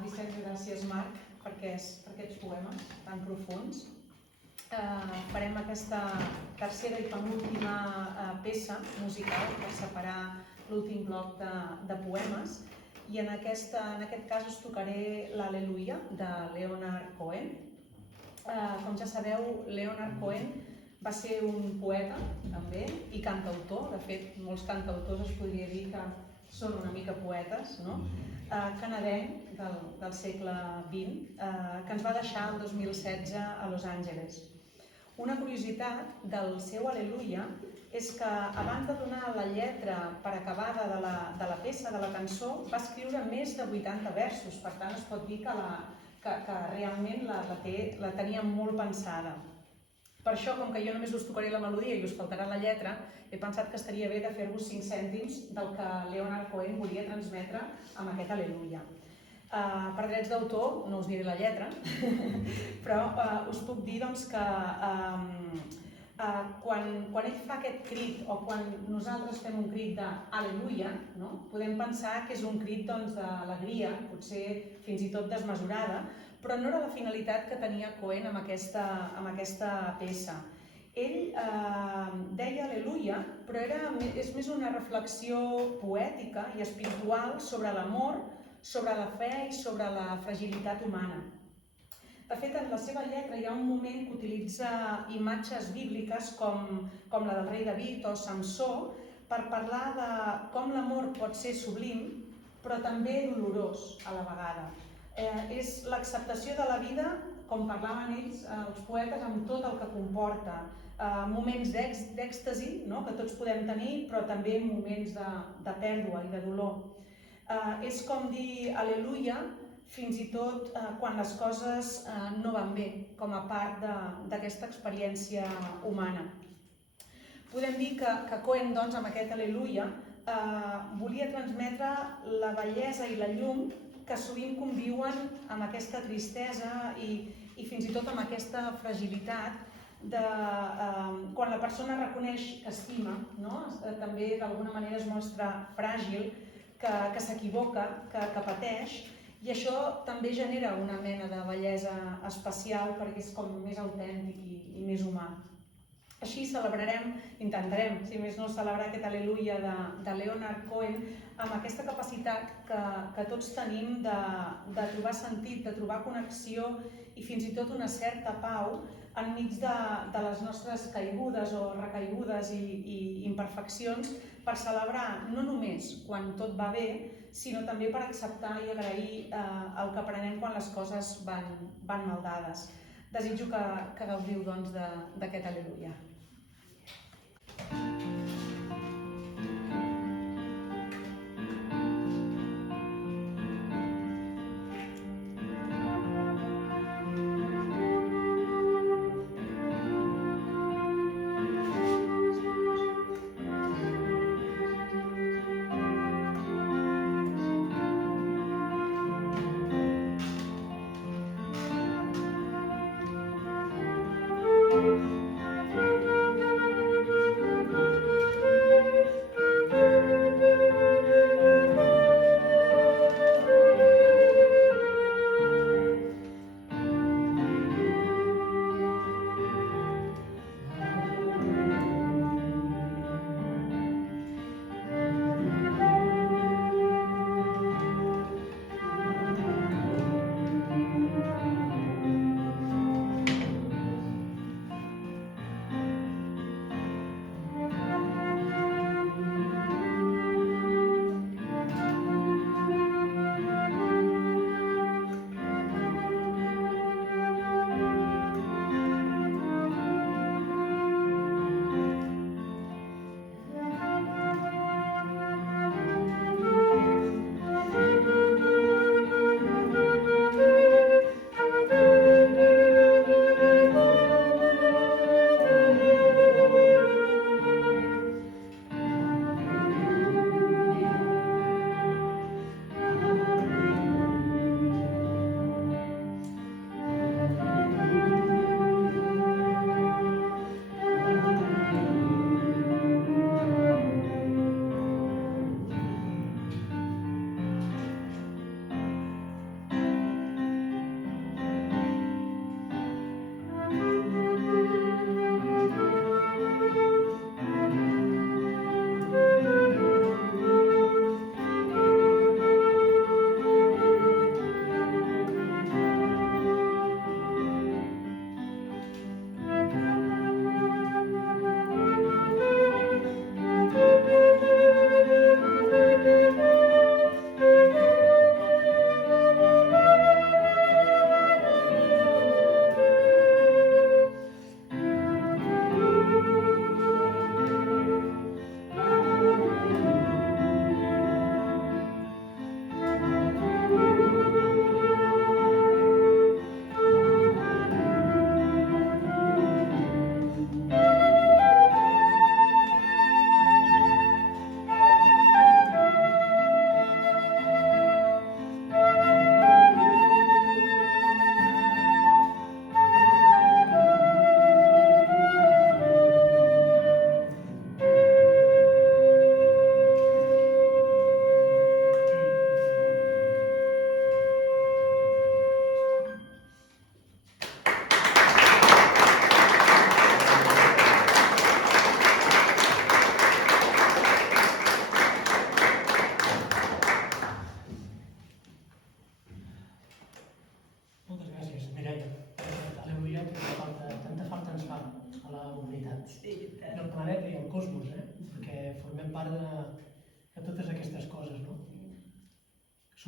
Vicenç, i gràcies, Marc, per aquests poemes tan profuns. Farem aquesta tercera i penúltima peça musical per separar l'últim bloc de poemes i en aquest cas us tocaré l'Al·leluia de Leonard Cohen. Com ja sabeu, Leonard Cohen va ser un poeta també i cantautor, de fet molts cantautors es podria dir que són una mica poetes, no? Canadenc del segle XX, que ens va deixar el 2016 a Los Angeles. Una curiositat del seu Al·leluia és que abans de donar la lletra per acabada de la peça, de la cançó, va escriure més de 80 versos, per tant es pot dir que realment la tenia molt pensada. Per això, com que jo només us tocaré la melodia i us faltarà la lletra, he pensat que estaria bé de fer-vos 5 cèntims del que Leonard Cohen volia transmetre amb aquest Al·leluia. Per drets d'autor no us diré la lletra, però us puc dir que quan ell fa aquest crit o quan nosaltres fem un crit d'Al·leluia, podem pensar que és un crit d'alegria, potser fins i tot desmesurada, però no era la finalitat que tenia Cohen amb aquesta peça. Ell deia Al·leluia, però és més una reflexió poètica i espiritual sobre l'amor, sobre la fe i sobre la fragilitat humana. De fet, en la seva lletra hi ha un moment que utilitza imatges bíbliques com la del rei David o Samsó per parlar de com l'amor pot ser sublim, però també dolorós a la vegada. És l'acceptació de la vida, com parlaven ells, els poetes, amb tot el que comporta. Moments d'èxtasi, que tots podem tenir, però també moments de pèrdua i de dolor. És com dir Al·leluia fins i tot quan les coses no van bé, com a part d'aquesta experiència humana. Podem dir que Cohen, amb aquest Al·leluia, volia transmetre la bellesa i la llum que sovint conviuen amb aquesta tristesa i fins i tot amb aquesta fragilitat quan la persona reconeix que estima, també d'alguna manera es mostra fràgil, que s'equivoca, que pateix, i això també genera una mena de bellesa especial perquè és com més autèntic i més humà. Així intentarem, si més no, celebrar aquest Al·leluia de Leonard Cohen amb aquesta capacitat que tots tenim de trobar sentit, de trobar connexió i fins i tot una certa pau enmig de les nostres caigudes o recaigudes i imperfeccions per celebrar no només quan tot va bé, sinó també per acceptar i agrair el que aprenem quan les coses van mal dades. Desitjo que gaudiu d'aquest Al·leluia.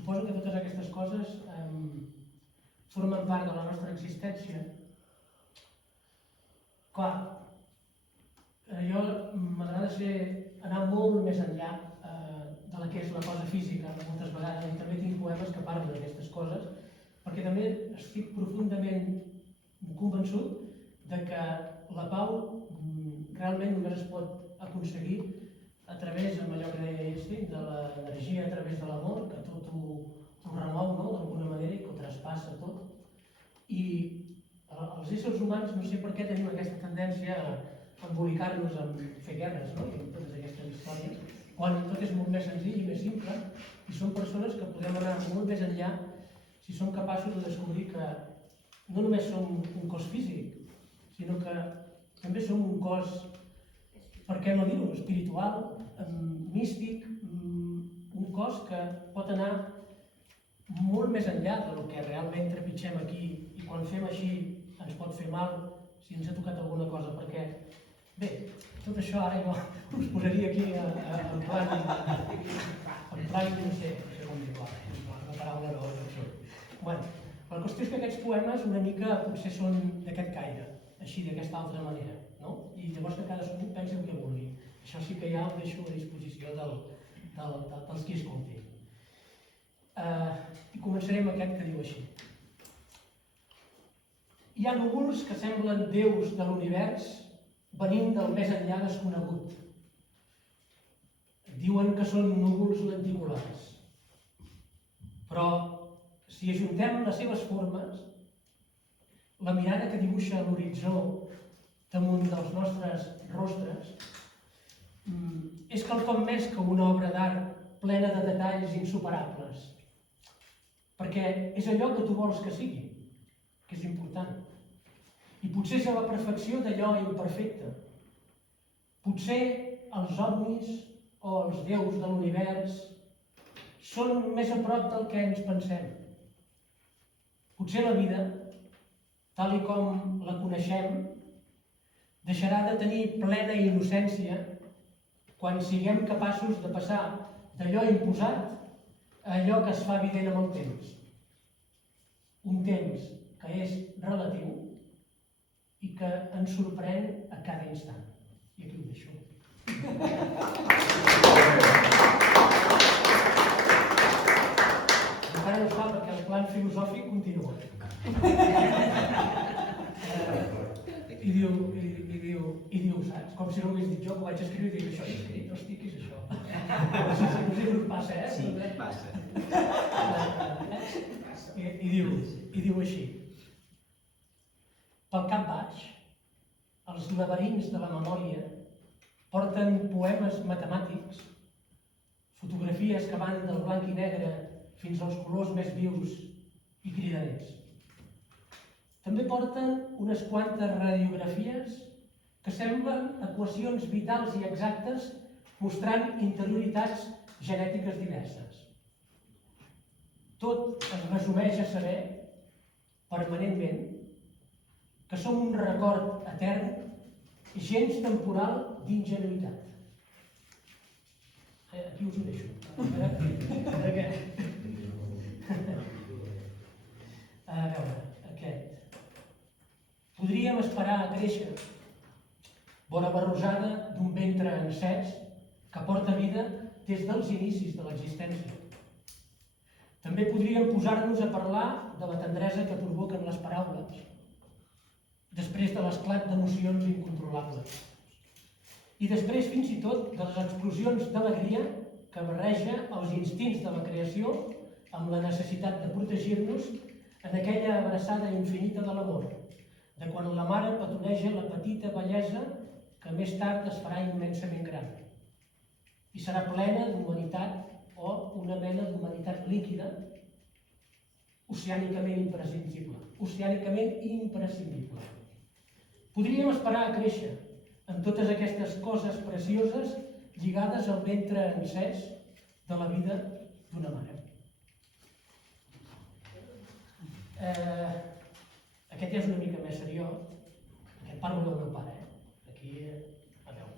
suposo que totes aquestes coses formen part de la nostra existència. Clar, jo m'agrada anar molt més enllà de la que és la cosa física, moltes vegades, i també tinc poemes que parlen d'aquestes coses, perquè també estic profundament convençut de que la pau realment només es pot aconseguir a través, amb allò que deia Einstein, de l'energia a través de l'amor, que tot ho remou, no?, d'alguna manera, i que ho traspassa tot. I els éssers humans, no sé per què tenim aquesta tendència a embolicar-nos en fer guerres, no?, i en totes aquestes històries, quan tot és molt més senzill i més simple, i són persones que podem anar molt més enllà si som capaços de descobrir que no només som un cos físic, sinó que també som un cos, per què no dir-ho, espiritual, místic, un cos que pot anar molt més enllà del que realment trepitgem aquí, i quan fem així ens pot fer mal si ens ha tocat alguna cosa, perquè, bé, tot això ara jo us posaria aquí en plan, no sé com dir-ho, la paraula no surt. Bueno, la qüestió és que aquests poemes una mica potser són d'aquest caire, així d'aquesta altra manera, no? I llavors que cadascú pensi el que vulgui. Això sí que ja ho deixo a disposició dels qui escoltin. I començaré amb aquest que diu així. Hi ha núvols que semblen déus de l'univers venint del més enllà desconegut. Diuen que són núvols lenticulars. Però si ajuntem les seves formes, la mirada que dibuixa l'horitzó damunt dels nostres rostres és quelcom més que una obra d'art plena de detalls insuperables. Perquè és allò que tu vols que sigui, que és important. I potser és a la perfecció d'allò imperfecte. Potser els ovnis o els déus de l'univers són més a prop del que ens pensem. Potser la vida, tal i com la coneixem, deixarà de tenir plena innocència quan siguem capaços de passar d'allò imposat a allò que es fa evident amb el temps. Un temps que és relatiu i que ens sorprèn a cada instant. I aquí ho deixo. Encara no es fa perquè el plan filosòfic continua. I diu, saps? Com si no ho hagués dit jo, que ho vaig escriure i dic, això he escrit, hosti, què és això? No sé si us passa, eh? Sí, passa. I diu així. Pel cap baix, els laberints de la memòria porten poemes matemàtics, fotografies que van del blanc i negre fins als colors més vius i cridaners. També porten unes quantes radiografies que semblen equacions vitals i exactes mostrant interioritats genètiques diverses. Tot es resumeix a saber, permanentment, que som un record etern gens temporal d'ingenuïtat. Aquí us ho deixo. A veure, aquest. Podríem esperar a créixer, vora barrosada d'un ventre encès que porta vida des dels inicis de l'existència. També podríem posar-nos a parlar de la tendresa que provoquen les paraules, després de l'esclat d'emocions incontrolables. I després, fins i tot, de les explosions d'alegria que barreja els instints de la creació amb la necessitat de protegir-nos en aquella abraçada infinita de l'amor, de quan la mare petoneja la petita bellesa que més tard es farà immensament gran. I serà plena d'humanitat o una mena d'humanitat líquida, oceànicament imprescindible. Podríem esperar a créixer amb totes aquestes coses precioses lligades al ventre encès de la vida d'una mare. Aquest ja és una mica més seriós. Aquest parlo del meu pare, Aquí, a veure.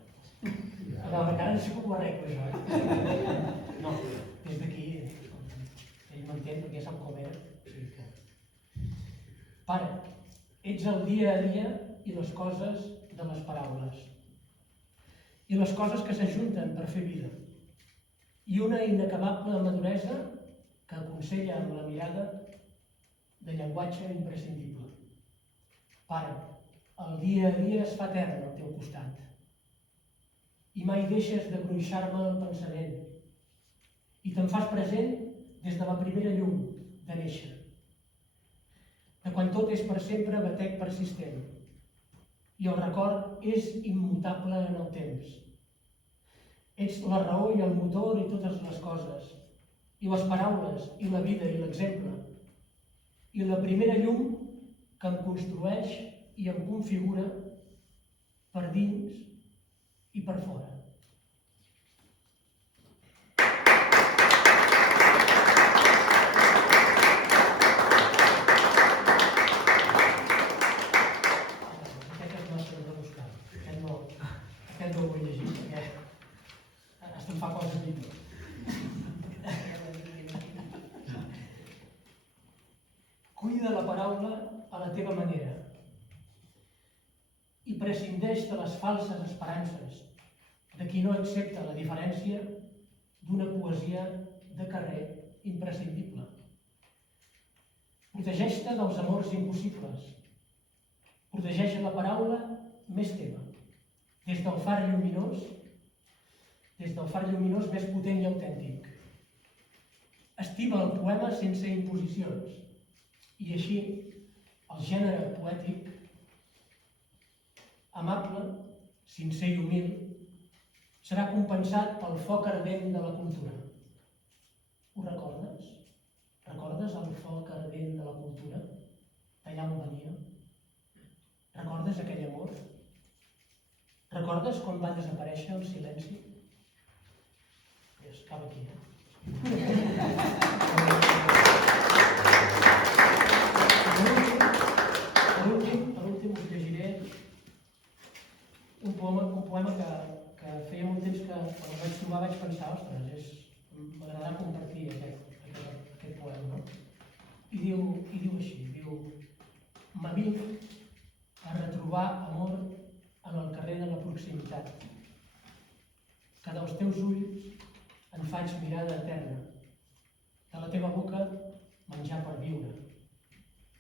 A veure, encara no sé com ho arreglo, això, No, des d'aquí, ell entén perquè ja sap com era. O sigui que... Pare, ets el dia a dia i les coses de les paraules. I les coses que s'ajunten per fer vida. I una inacabable maduresa que aconsella amb la mirada de llenguatge imprescindible. Pare, el dia a dia es fa etern al teu costat. I mai deixes de gronxar-me el pensament. I te'n fas present des de la primera llum de néixer. De quan tot és per sempre batec persistent. I el record és immutable en el temps. Ets la raó i el motor i totes les coses, i les paraules, i la vida, i l'exemple, i la primera llum que em construeix i em configura per dins i per fora. Aquest és nostre de buscar. Aquest no ho vull llegir, perquè em fa coses millor. Cuida la paraula a la teva manera i prescindeix de les falses esperances de qui no accepta la diferència d'una poesia de carrer imprescindible. Protegeix-te dels amors impossibles. Protegeix la paraula més teva, des del far lluminós més potent i autèntic. Estima el poema sense imposicions i així el gènere poètic, amable, sincer i humil, serà compensat pel foc ardent de la cultura. Ho recordes? Recordes el foc ardent de la cultura? D'allà on venia? Recordes aquell amor? Recordes quan va desaparèixer el silenci? Es acaba aquí, Per últim us llegiré un poema que feia molt temps que quan el vaig trobar vaig pensar, ostres, m'agradarà compartir aquest poema, no? I diu així, m'avinc a retrobar amor en el carrer de la proximitat, que dels teus ulls en faig mirada eterna, de la teva boca menjar per viure,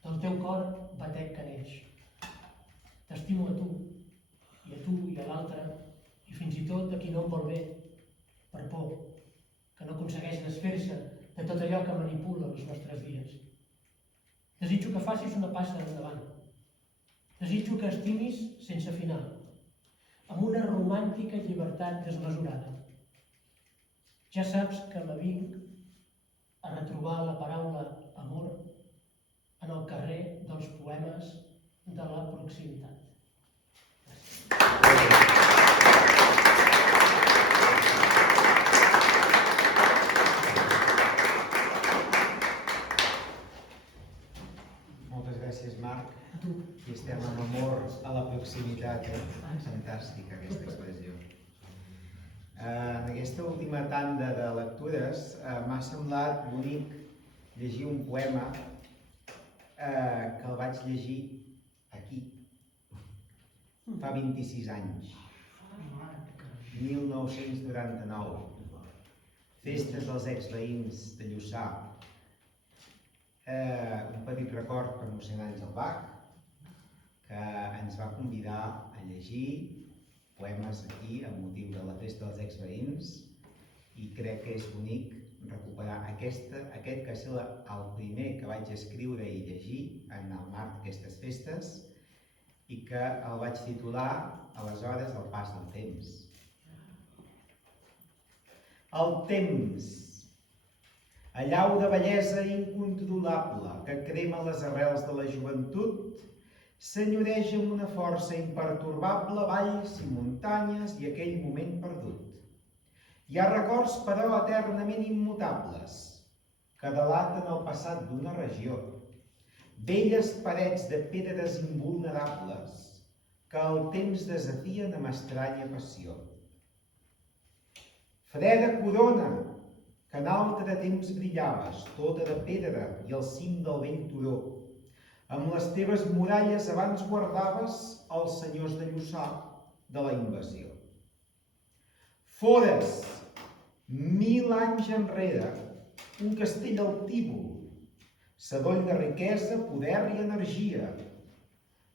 del teu cor batec que neix. T'estimo a tu i a l'altre, i fins i tot a qui no em vol bé, per por, que no aconsegueix desfer-se de tot allò que manipula els nostres dies. Desitjo que facis una passa endavant. Desitjo que estimis sense final, amb una romàntica llibertat desmesurada. Ja saps que m'avinc a retrobar la paraula amor en el carrer dels poemes de la proximitat. Moltes gràcies, Marc. I estem amb amor a la proximitat. Fantàstica aquesta expressió. En aquesta última tanda de lectures m'ha semblat bonic llegir un poema que el vaig llegir aquí, fa 26 anys, 1999, festes dels exveïns de Lluçà. Un petit record per mossèn Àngel Bach, que ens va convidar a llegir poemes aquí amb motiu de la festa dels exveïns, i crec que és bonic recuperar aquest que és el primer que vaig escriure i llegir en el marc d'aquestes festes, i que el vaig titular aleshores El pas del temps. El temps, allau de bellesa incontrolable que crema les arrels de la joventut, s'enyoreja amb una força impertorbable valls i muntanyes i aquell moment perdut. Hi ha records, però, eternament immutables, que delaten el passat d'una regió, velles parets de pedres invulnerables que el temps desafien amb estranya passió. Freda corona, que en altre temps brillaves, tota de pedra i al cim del vell turó. Amb les teves muralles abans guardaves els senyors de Lluçà de la invasió. Fores, 1000 anys enrere, un castell altíbol, sadoll de riquesa, poder i energia,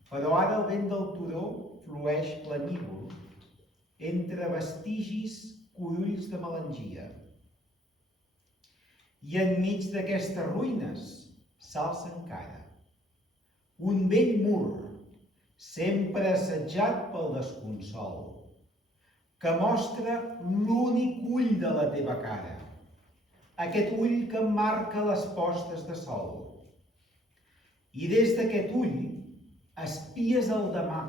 però ara el vent del turó flueix planyívol entre vestigis curulls de melangia. I enmig d'aquestes ruïnes s'alça encara un vell mur, sempre assetjat pel desconsol, que mostra l'únic ull de la teva cara, aquest ull que emmarca les postes de sol. I des d'aquest ull espies el demà,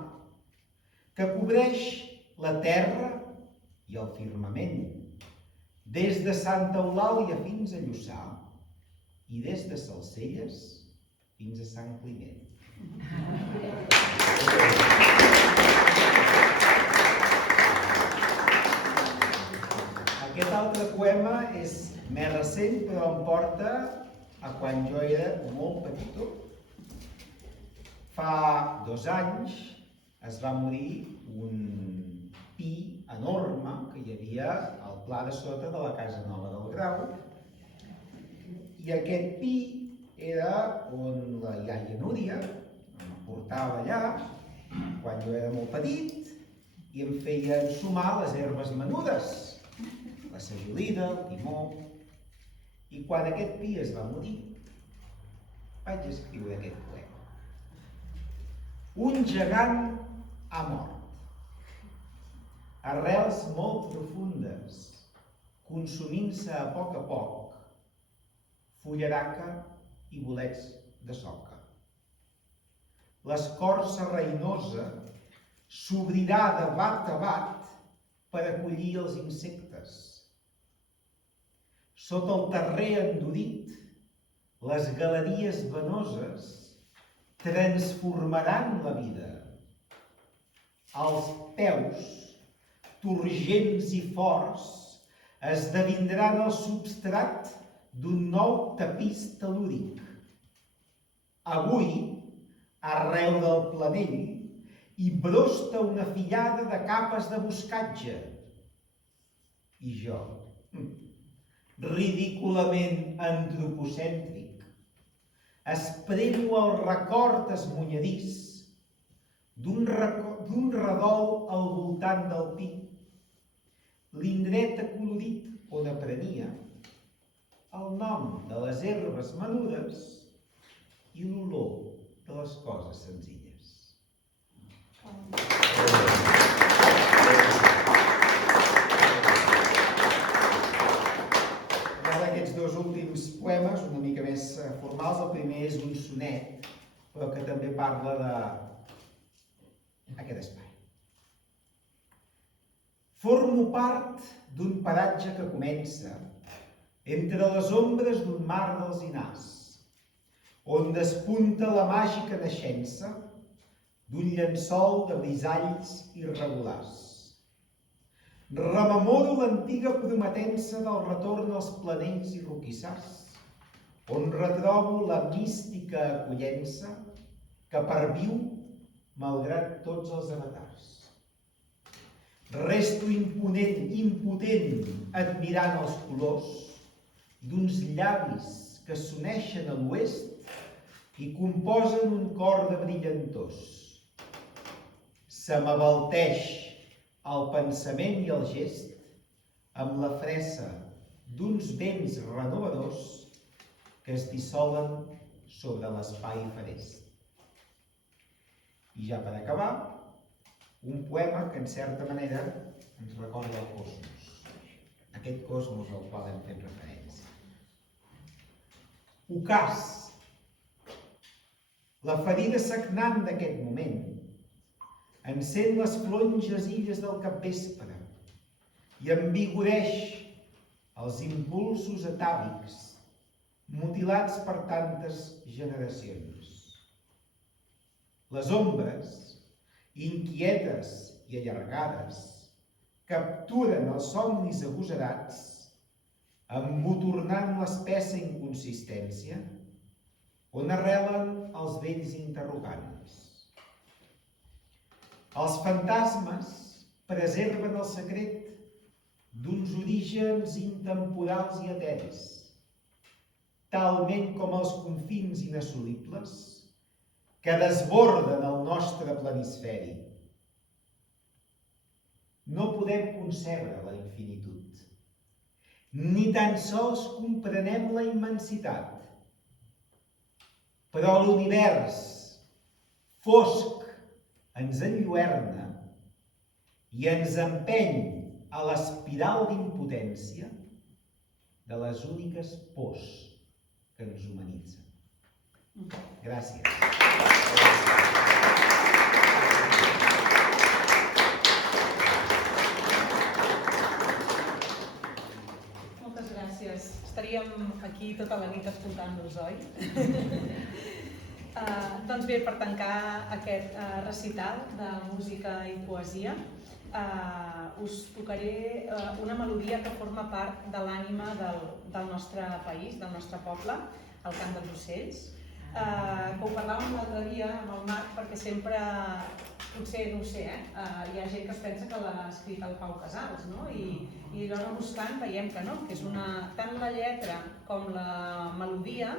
que cobreix la terra i el firmament, des de Santa Eulàlia fins a Lluçà i des de Salcelles fins a Sant Climent. Aquest altre poema és més recent, però em porta a quan jo era molt petitó. Fa 2 anys es va morir un pi enorme que hi havia al pla de sota de la Casa Nova del Grau. I aquest pi era on la iaia Núria em portava allà quan jo era molt petit i em feia ensumar les herbes menudes, la sajolida, el timó. I quan aquest pi es va morir, vaig escriure aquest poema. Un gegant ha mort. Arrels molt profundes, consumint-se a poc, fullaraca i bolets de soca. L'escorça reinosa s'obrirà de bat a bat per acollir els insectes. Sota el terrer endurit, les galeries venoses transformaran la vida. Els peus, turgents i forts, esdevindran el substrat d'un nou tapís tel·lúric. Avui, arreu del planell, hi brosta una fillada de capes de boscatge. I jo, ridículament antropocèntric, espremo el record esmunyadís d'un redol al voltant del pi, l'indret acolorit on aprenia el nom de les herbes menudes i l'olor de les coses senzilles. Ara aquests 2 últims poemes, una mica més formals, el primer és un sonet, però que també parla d'aquest espai. Formo part d'un paratge que comença entre les ombres d'un mar d'alzinars, on despunta la màgica naixença d'un llençol de brisalls irregulars. Rememoro l'antiga prometença del retorn als planells i roquissars, on retrobo la mística acollença que perviu malgrat tots els avatars. Resto impotent admirant els colors d'uns llavis que s'uneixen a l'oest i composen un cor de brillantors. Se m'abalteix el pensament i el gest amb la fressa d'uns vents renovadors que es dissolen sobre l'espai ferest. I ja per acabar, un poema que en certa manera ens recorda el cosmos, aquest cosmos al qual hem fet referència. Ocàs, la ferida sagnant d'aquest moment, encén les flonges illes del capvespre i envigoreix els impulsos atàvics mutilats per tantes generacions. Les ombres, inquietes i allargades, capturen els somnis agosarats embotornant l'espessa inconsistència, on arrelen els vells interrogants. Els fantasmes preserven el secret d'uns orígens intemporals i eteris, talment com els confins inassolibles que desborden el nostre planisferi. No podem concebre la infinitud, ni tan sols comprenem la immensitat, però l'univers fosc ens enlluerna i ens empeny a l'espiral d'impotència de les úniques pors que ens humanitzen. Gràcies. Moltes gràcies. Estaríem aquí tota la nit escoltant-nos, oi? Doncs bé, per tancar aquest recital de música i poesia, us tocaré una melodia que forma part de l'ànima del nostre país, del nostre poble, el cant dels ocells, que ho parlàvem l'altre dia amb el Marc, perquè sempre, potser, no ho sé, hi ha gent que es pensa que l'ha escrit el Pau Casals, no? I allò anar buscant veiem que no, que és tant la lletra com la melodia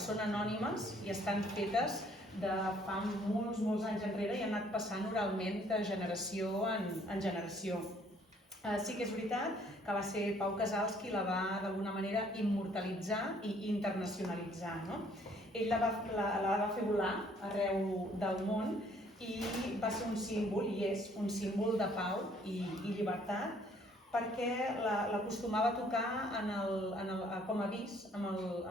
són anònimes i estan fetes de fa molts anys enrere i han anat passant oralment de generació en generació. Sí que és veritat que va ser Pau Casals qui la va d'alguna manera immortalitzar i internacionalitzar. Ell la va fer volar arreu del món i va ser un símbol, i és un símbol de pau i llibertat, perquè l'acostumava a tocar com a avís amb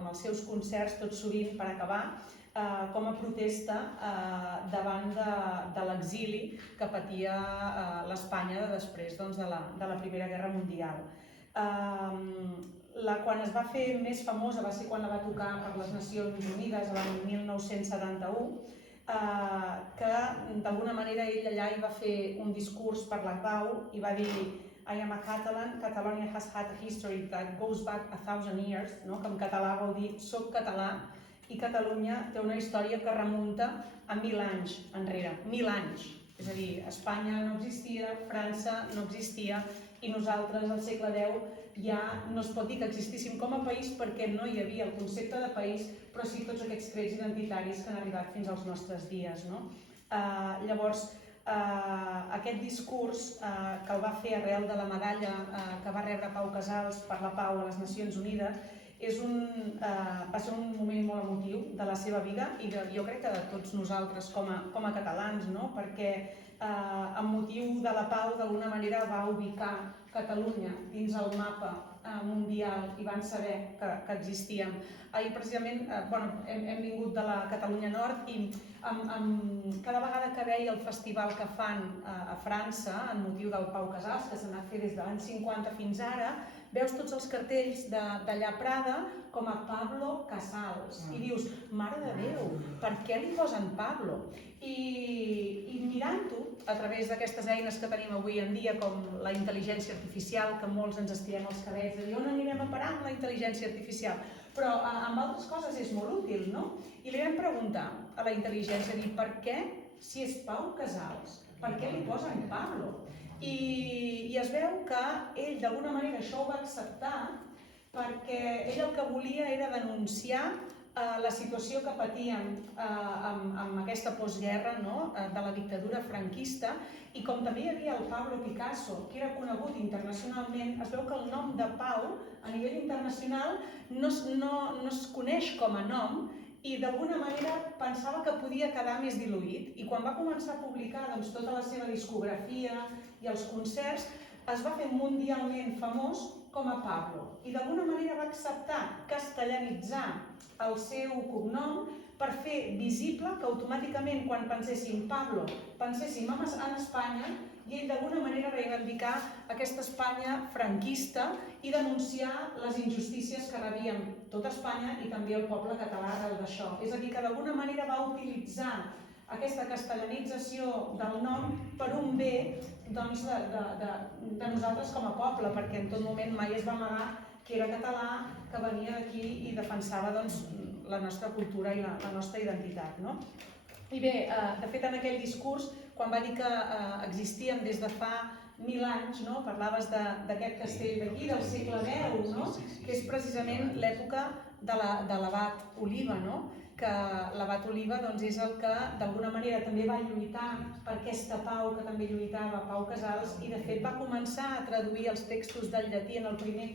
els seus concerts, tot sovint per acabar, com a protesta davant de l'exili que patia l'Espanya després de la Primera Guerra Mundial. Quan es va fer més famosa va ser quan la va tocar per les Nacions Unides l'any 1971, que d'alguna manera ell allà hi va fer un discurs per la pau i va dir I am a Catalan, Catalonia has had a history that goes back 1,000 years, que en català vol dir soc català, i Catalunya té una història que remunta a 1.000 anys enrere, 1.000 anys. És a dir, Espanya no existia, França no existia, i nosaltres al segle X ja no es pot dir que existíssim com a país perquè no hi havia el concepte de país, però sí tots aquests trets identitaris que han arribat fins als nostres dies. Llavors, aquest discurs que el va fer arrel de la medalla que va rebre Pau Casals per la pau a les Nacions Unides va ser un moment molt emotiu de la seva vida i jo crec que de tots nosaltres com a catalans, perquè amb motiu de la pau d'alguna manera va ubicar Catalunya dins el mapa mundial i van saber que existíem. Ahir precisament hem vingut de la Catalunya Nord i cada vegada que veia el festival que fan a França en motiu del Pau Casals, que s'ha anat fer des de l'any 50 fins ara, veus tots els cartells d'allà a Prada com a Pablo Casals i dius, mare de Déu, per què li posen Pablo? I mirant-ho a través d'aquestes eines que tenim avui en dia com la intel·ligència artificial, que molts ens estirem els cabells de dir on anirem a parar amb la intel·ligència artificial, però amb altres coses és molt útil, no? I li vam preguntar a la intel·ligència, per què, si és Pau Casals, per què li posen Pablo? I es veu que ell d'alguna manera això ho va acceptar perquè ell el que volia era denunciar la situació que patíem amb aquesta postguerra de la dictadura franquista i com també hi havia el Pablo Picasso, que era conegut internacionalment, es veu que el nom de Pau a nivell internacional no es coneix com a nom i d'alguna manera pensava que podia quedar més diluït i quan va començar a publicar tota la seva discografia i els concerts es va fer mundialment famós com a Pablo i d'alguna manera va acceptar castellanitzar el seu cognom per fer visible que automàticament quan penséssim Pablo penséssim en Espanya i ell d'alguna manera reivindicar aquesta Espanya franquista i denunciar les injustícies que rebíem tota Espanya i també el poble català arrel d'això. És a dir, que d'alguna manera va utilitzar aquesta castellanització del nom per un bé doncs, de nosaltres com a poble, perquè en tot moment mai es va amagar que era català, que venia d'aquí i defensava doncs, la nostra cultura i la nostra identitat. No? I bé, de fet, en aquell discurs, quan va dir que existíem des de fa 1000 anys, no? Parlaves d'aquest castell d'aquí, del segle X, no? Que és precisament l'època de l'abat Oliva, no? Que l'abat Oliva doncs, és el que d'alguna manera també va lluitar per aquesta pau que també lluitava Pau Casals i de fet va començar a traduir els textos del llatí en el primer,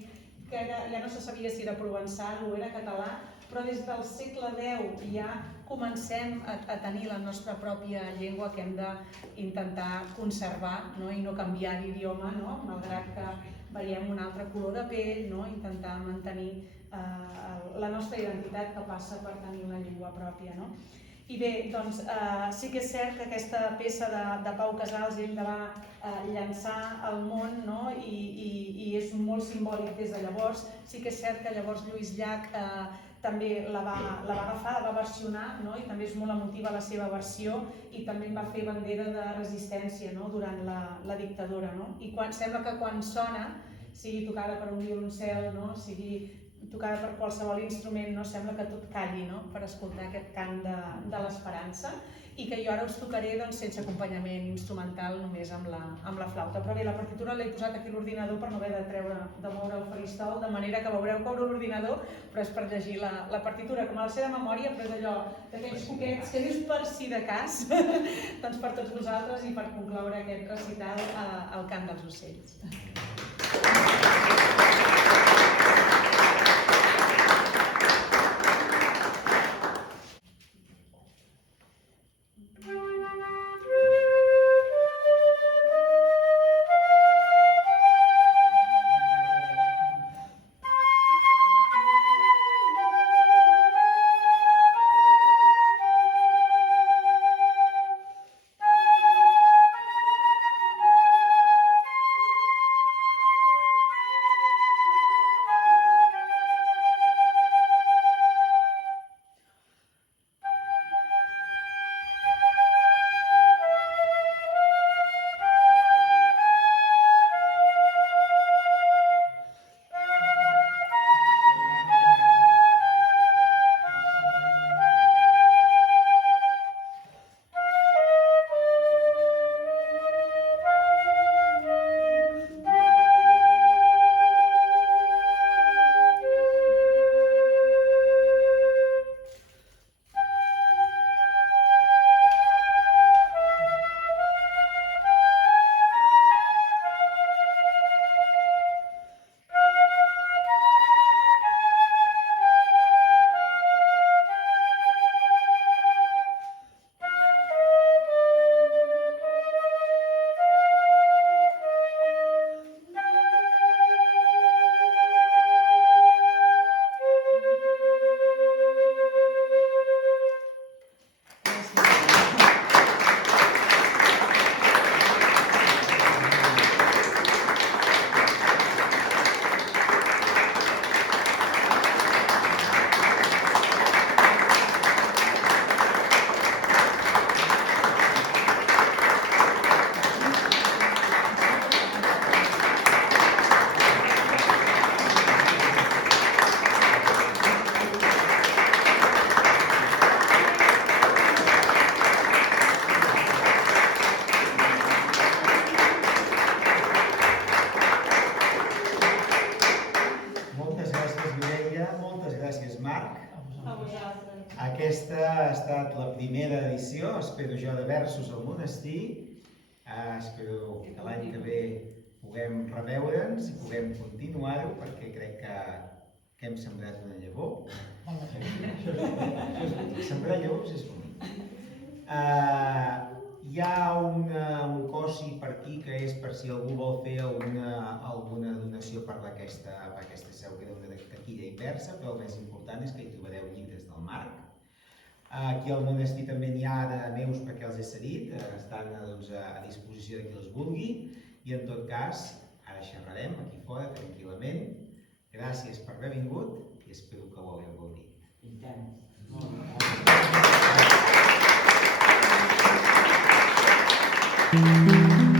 que ja no se sabia si era provençal o era català, però des del segle X ja comencem a tenir la nostra pròpia llengua que hem d'intentar conservar, no? I no canviar d'idioma, no? Malgrat que veiem un altre color de pell, no? Intentar mantenir la nostra identitat que passa per tenir una llengua pròpia. No? I bé, doncs sí que és cert que aquesta peça de Pau Casals ell la va llançar al món, no? I és molt simbòlic des de llavors. Sí que és cert que llavors Lluís Llach també la va agafar, la va versionar, no? I també és molt emotiva la seva versió i també va fer bandera de resistència, no? Durant la dictadura. No? I sembla que quan sona, sigui tocada per un violoncel, no? Sigui tocada per qualsevol instrument, no? Sembla que tot calli, no? Per escoltar aquest cant de l'esperança i que jo ara us tocaré doncs, sense acompanyament instrumental, només amb la flauta. Però bé, la partitura l'he posat aquí a l'ordinador per no haver de moure el faristol, de manera que veureu que obro l'ordinador, però és per llegir la partitura, com a la seva memòria, però és allò d'aquells coquets que dius per si de cas, doncs per tots vosaltres i per concloure aquest recital al cant dels ocells. Aquesta ha estat la primera edició, espero jo, de Versos al Monestir. Espero que l'any que ve puguem reveure'ns i puguem continuar-ho, perquè crec que hem sembrat una llavor. Sembrar llavors és bonic. Hi ha un cosi per aquí que és per si algú vol fer alguna donació per aquesta seu, que era una taquilla inversa, però el més important és que hi trobareu llibres del Marc. Aquí al monestir també n'hi ha de meus perquè els he cedit, estan a disposició de qui els vulgui, i en tot cas, ara xerrarem aquí fora tranquil·lament. Gràcies per haver vingut i espero que ho hagueu gaudit. I tant. Thank you.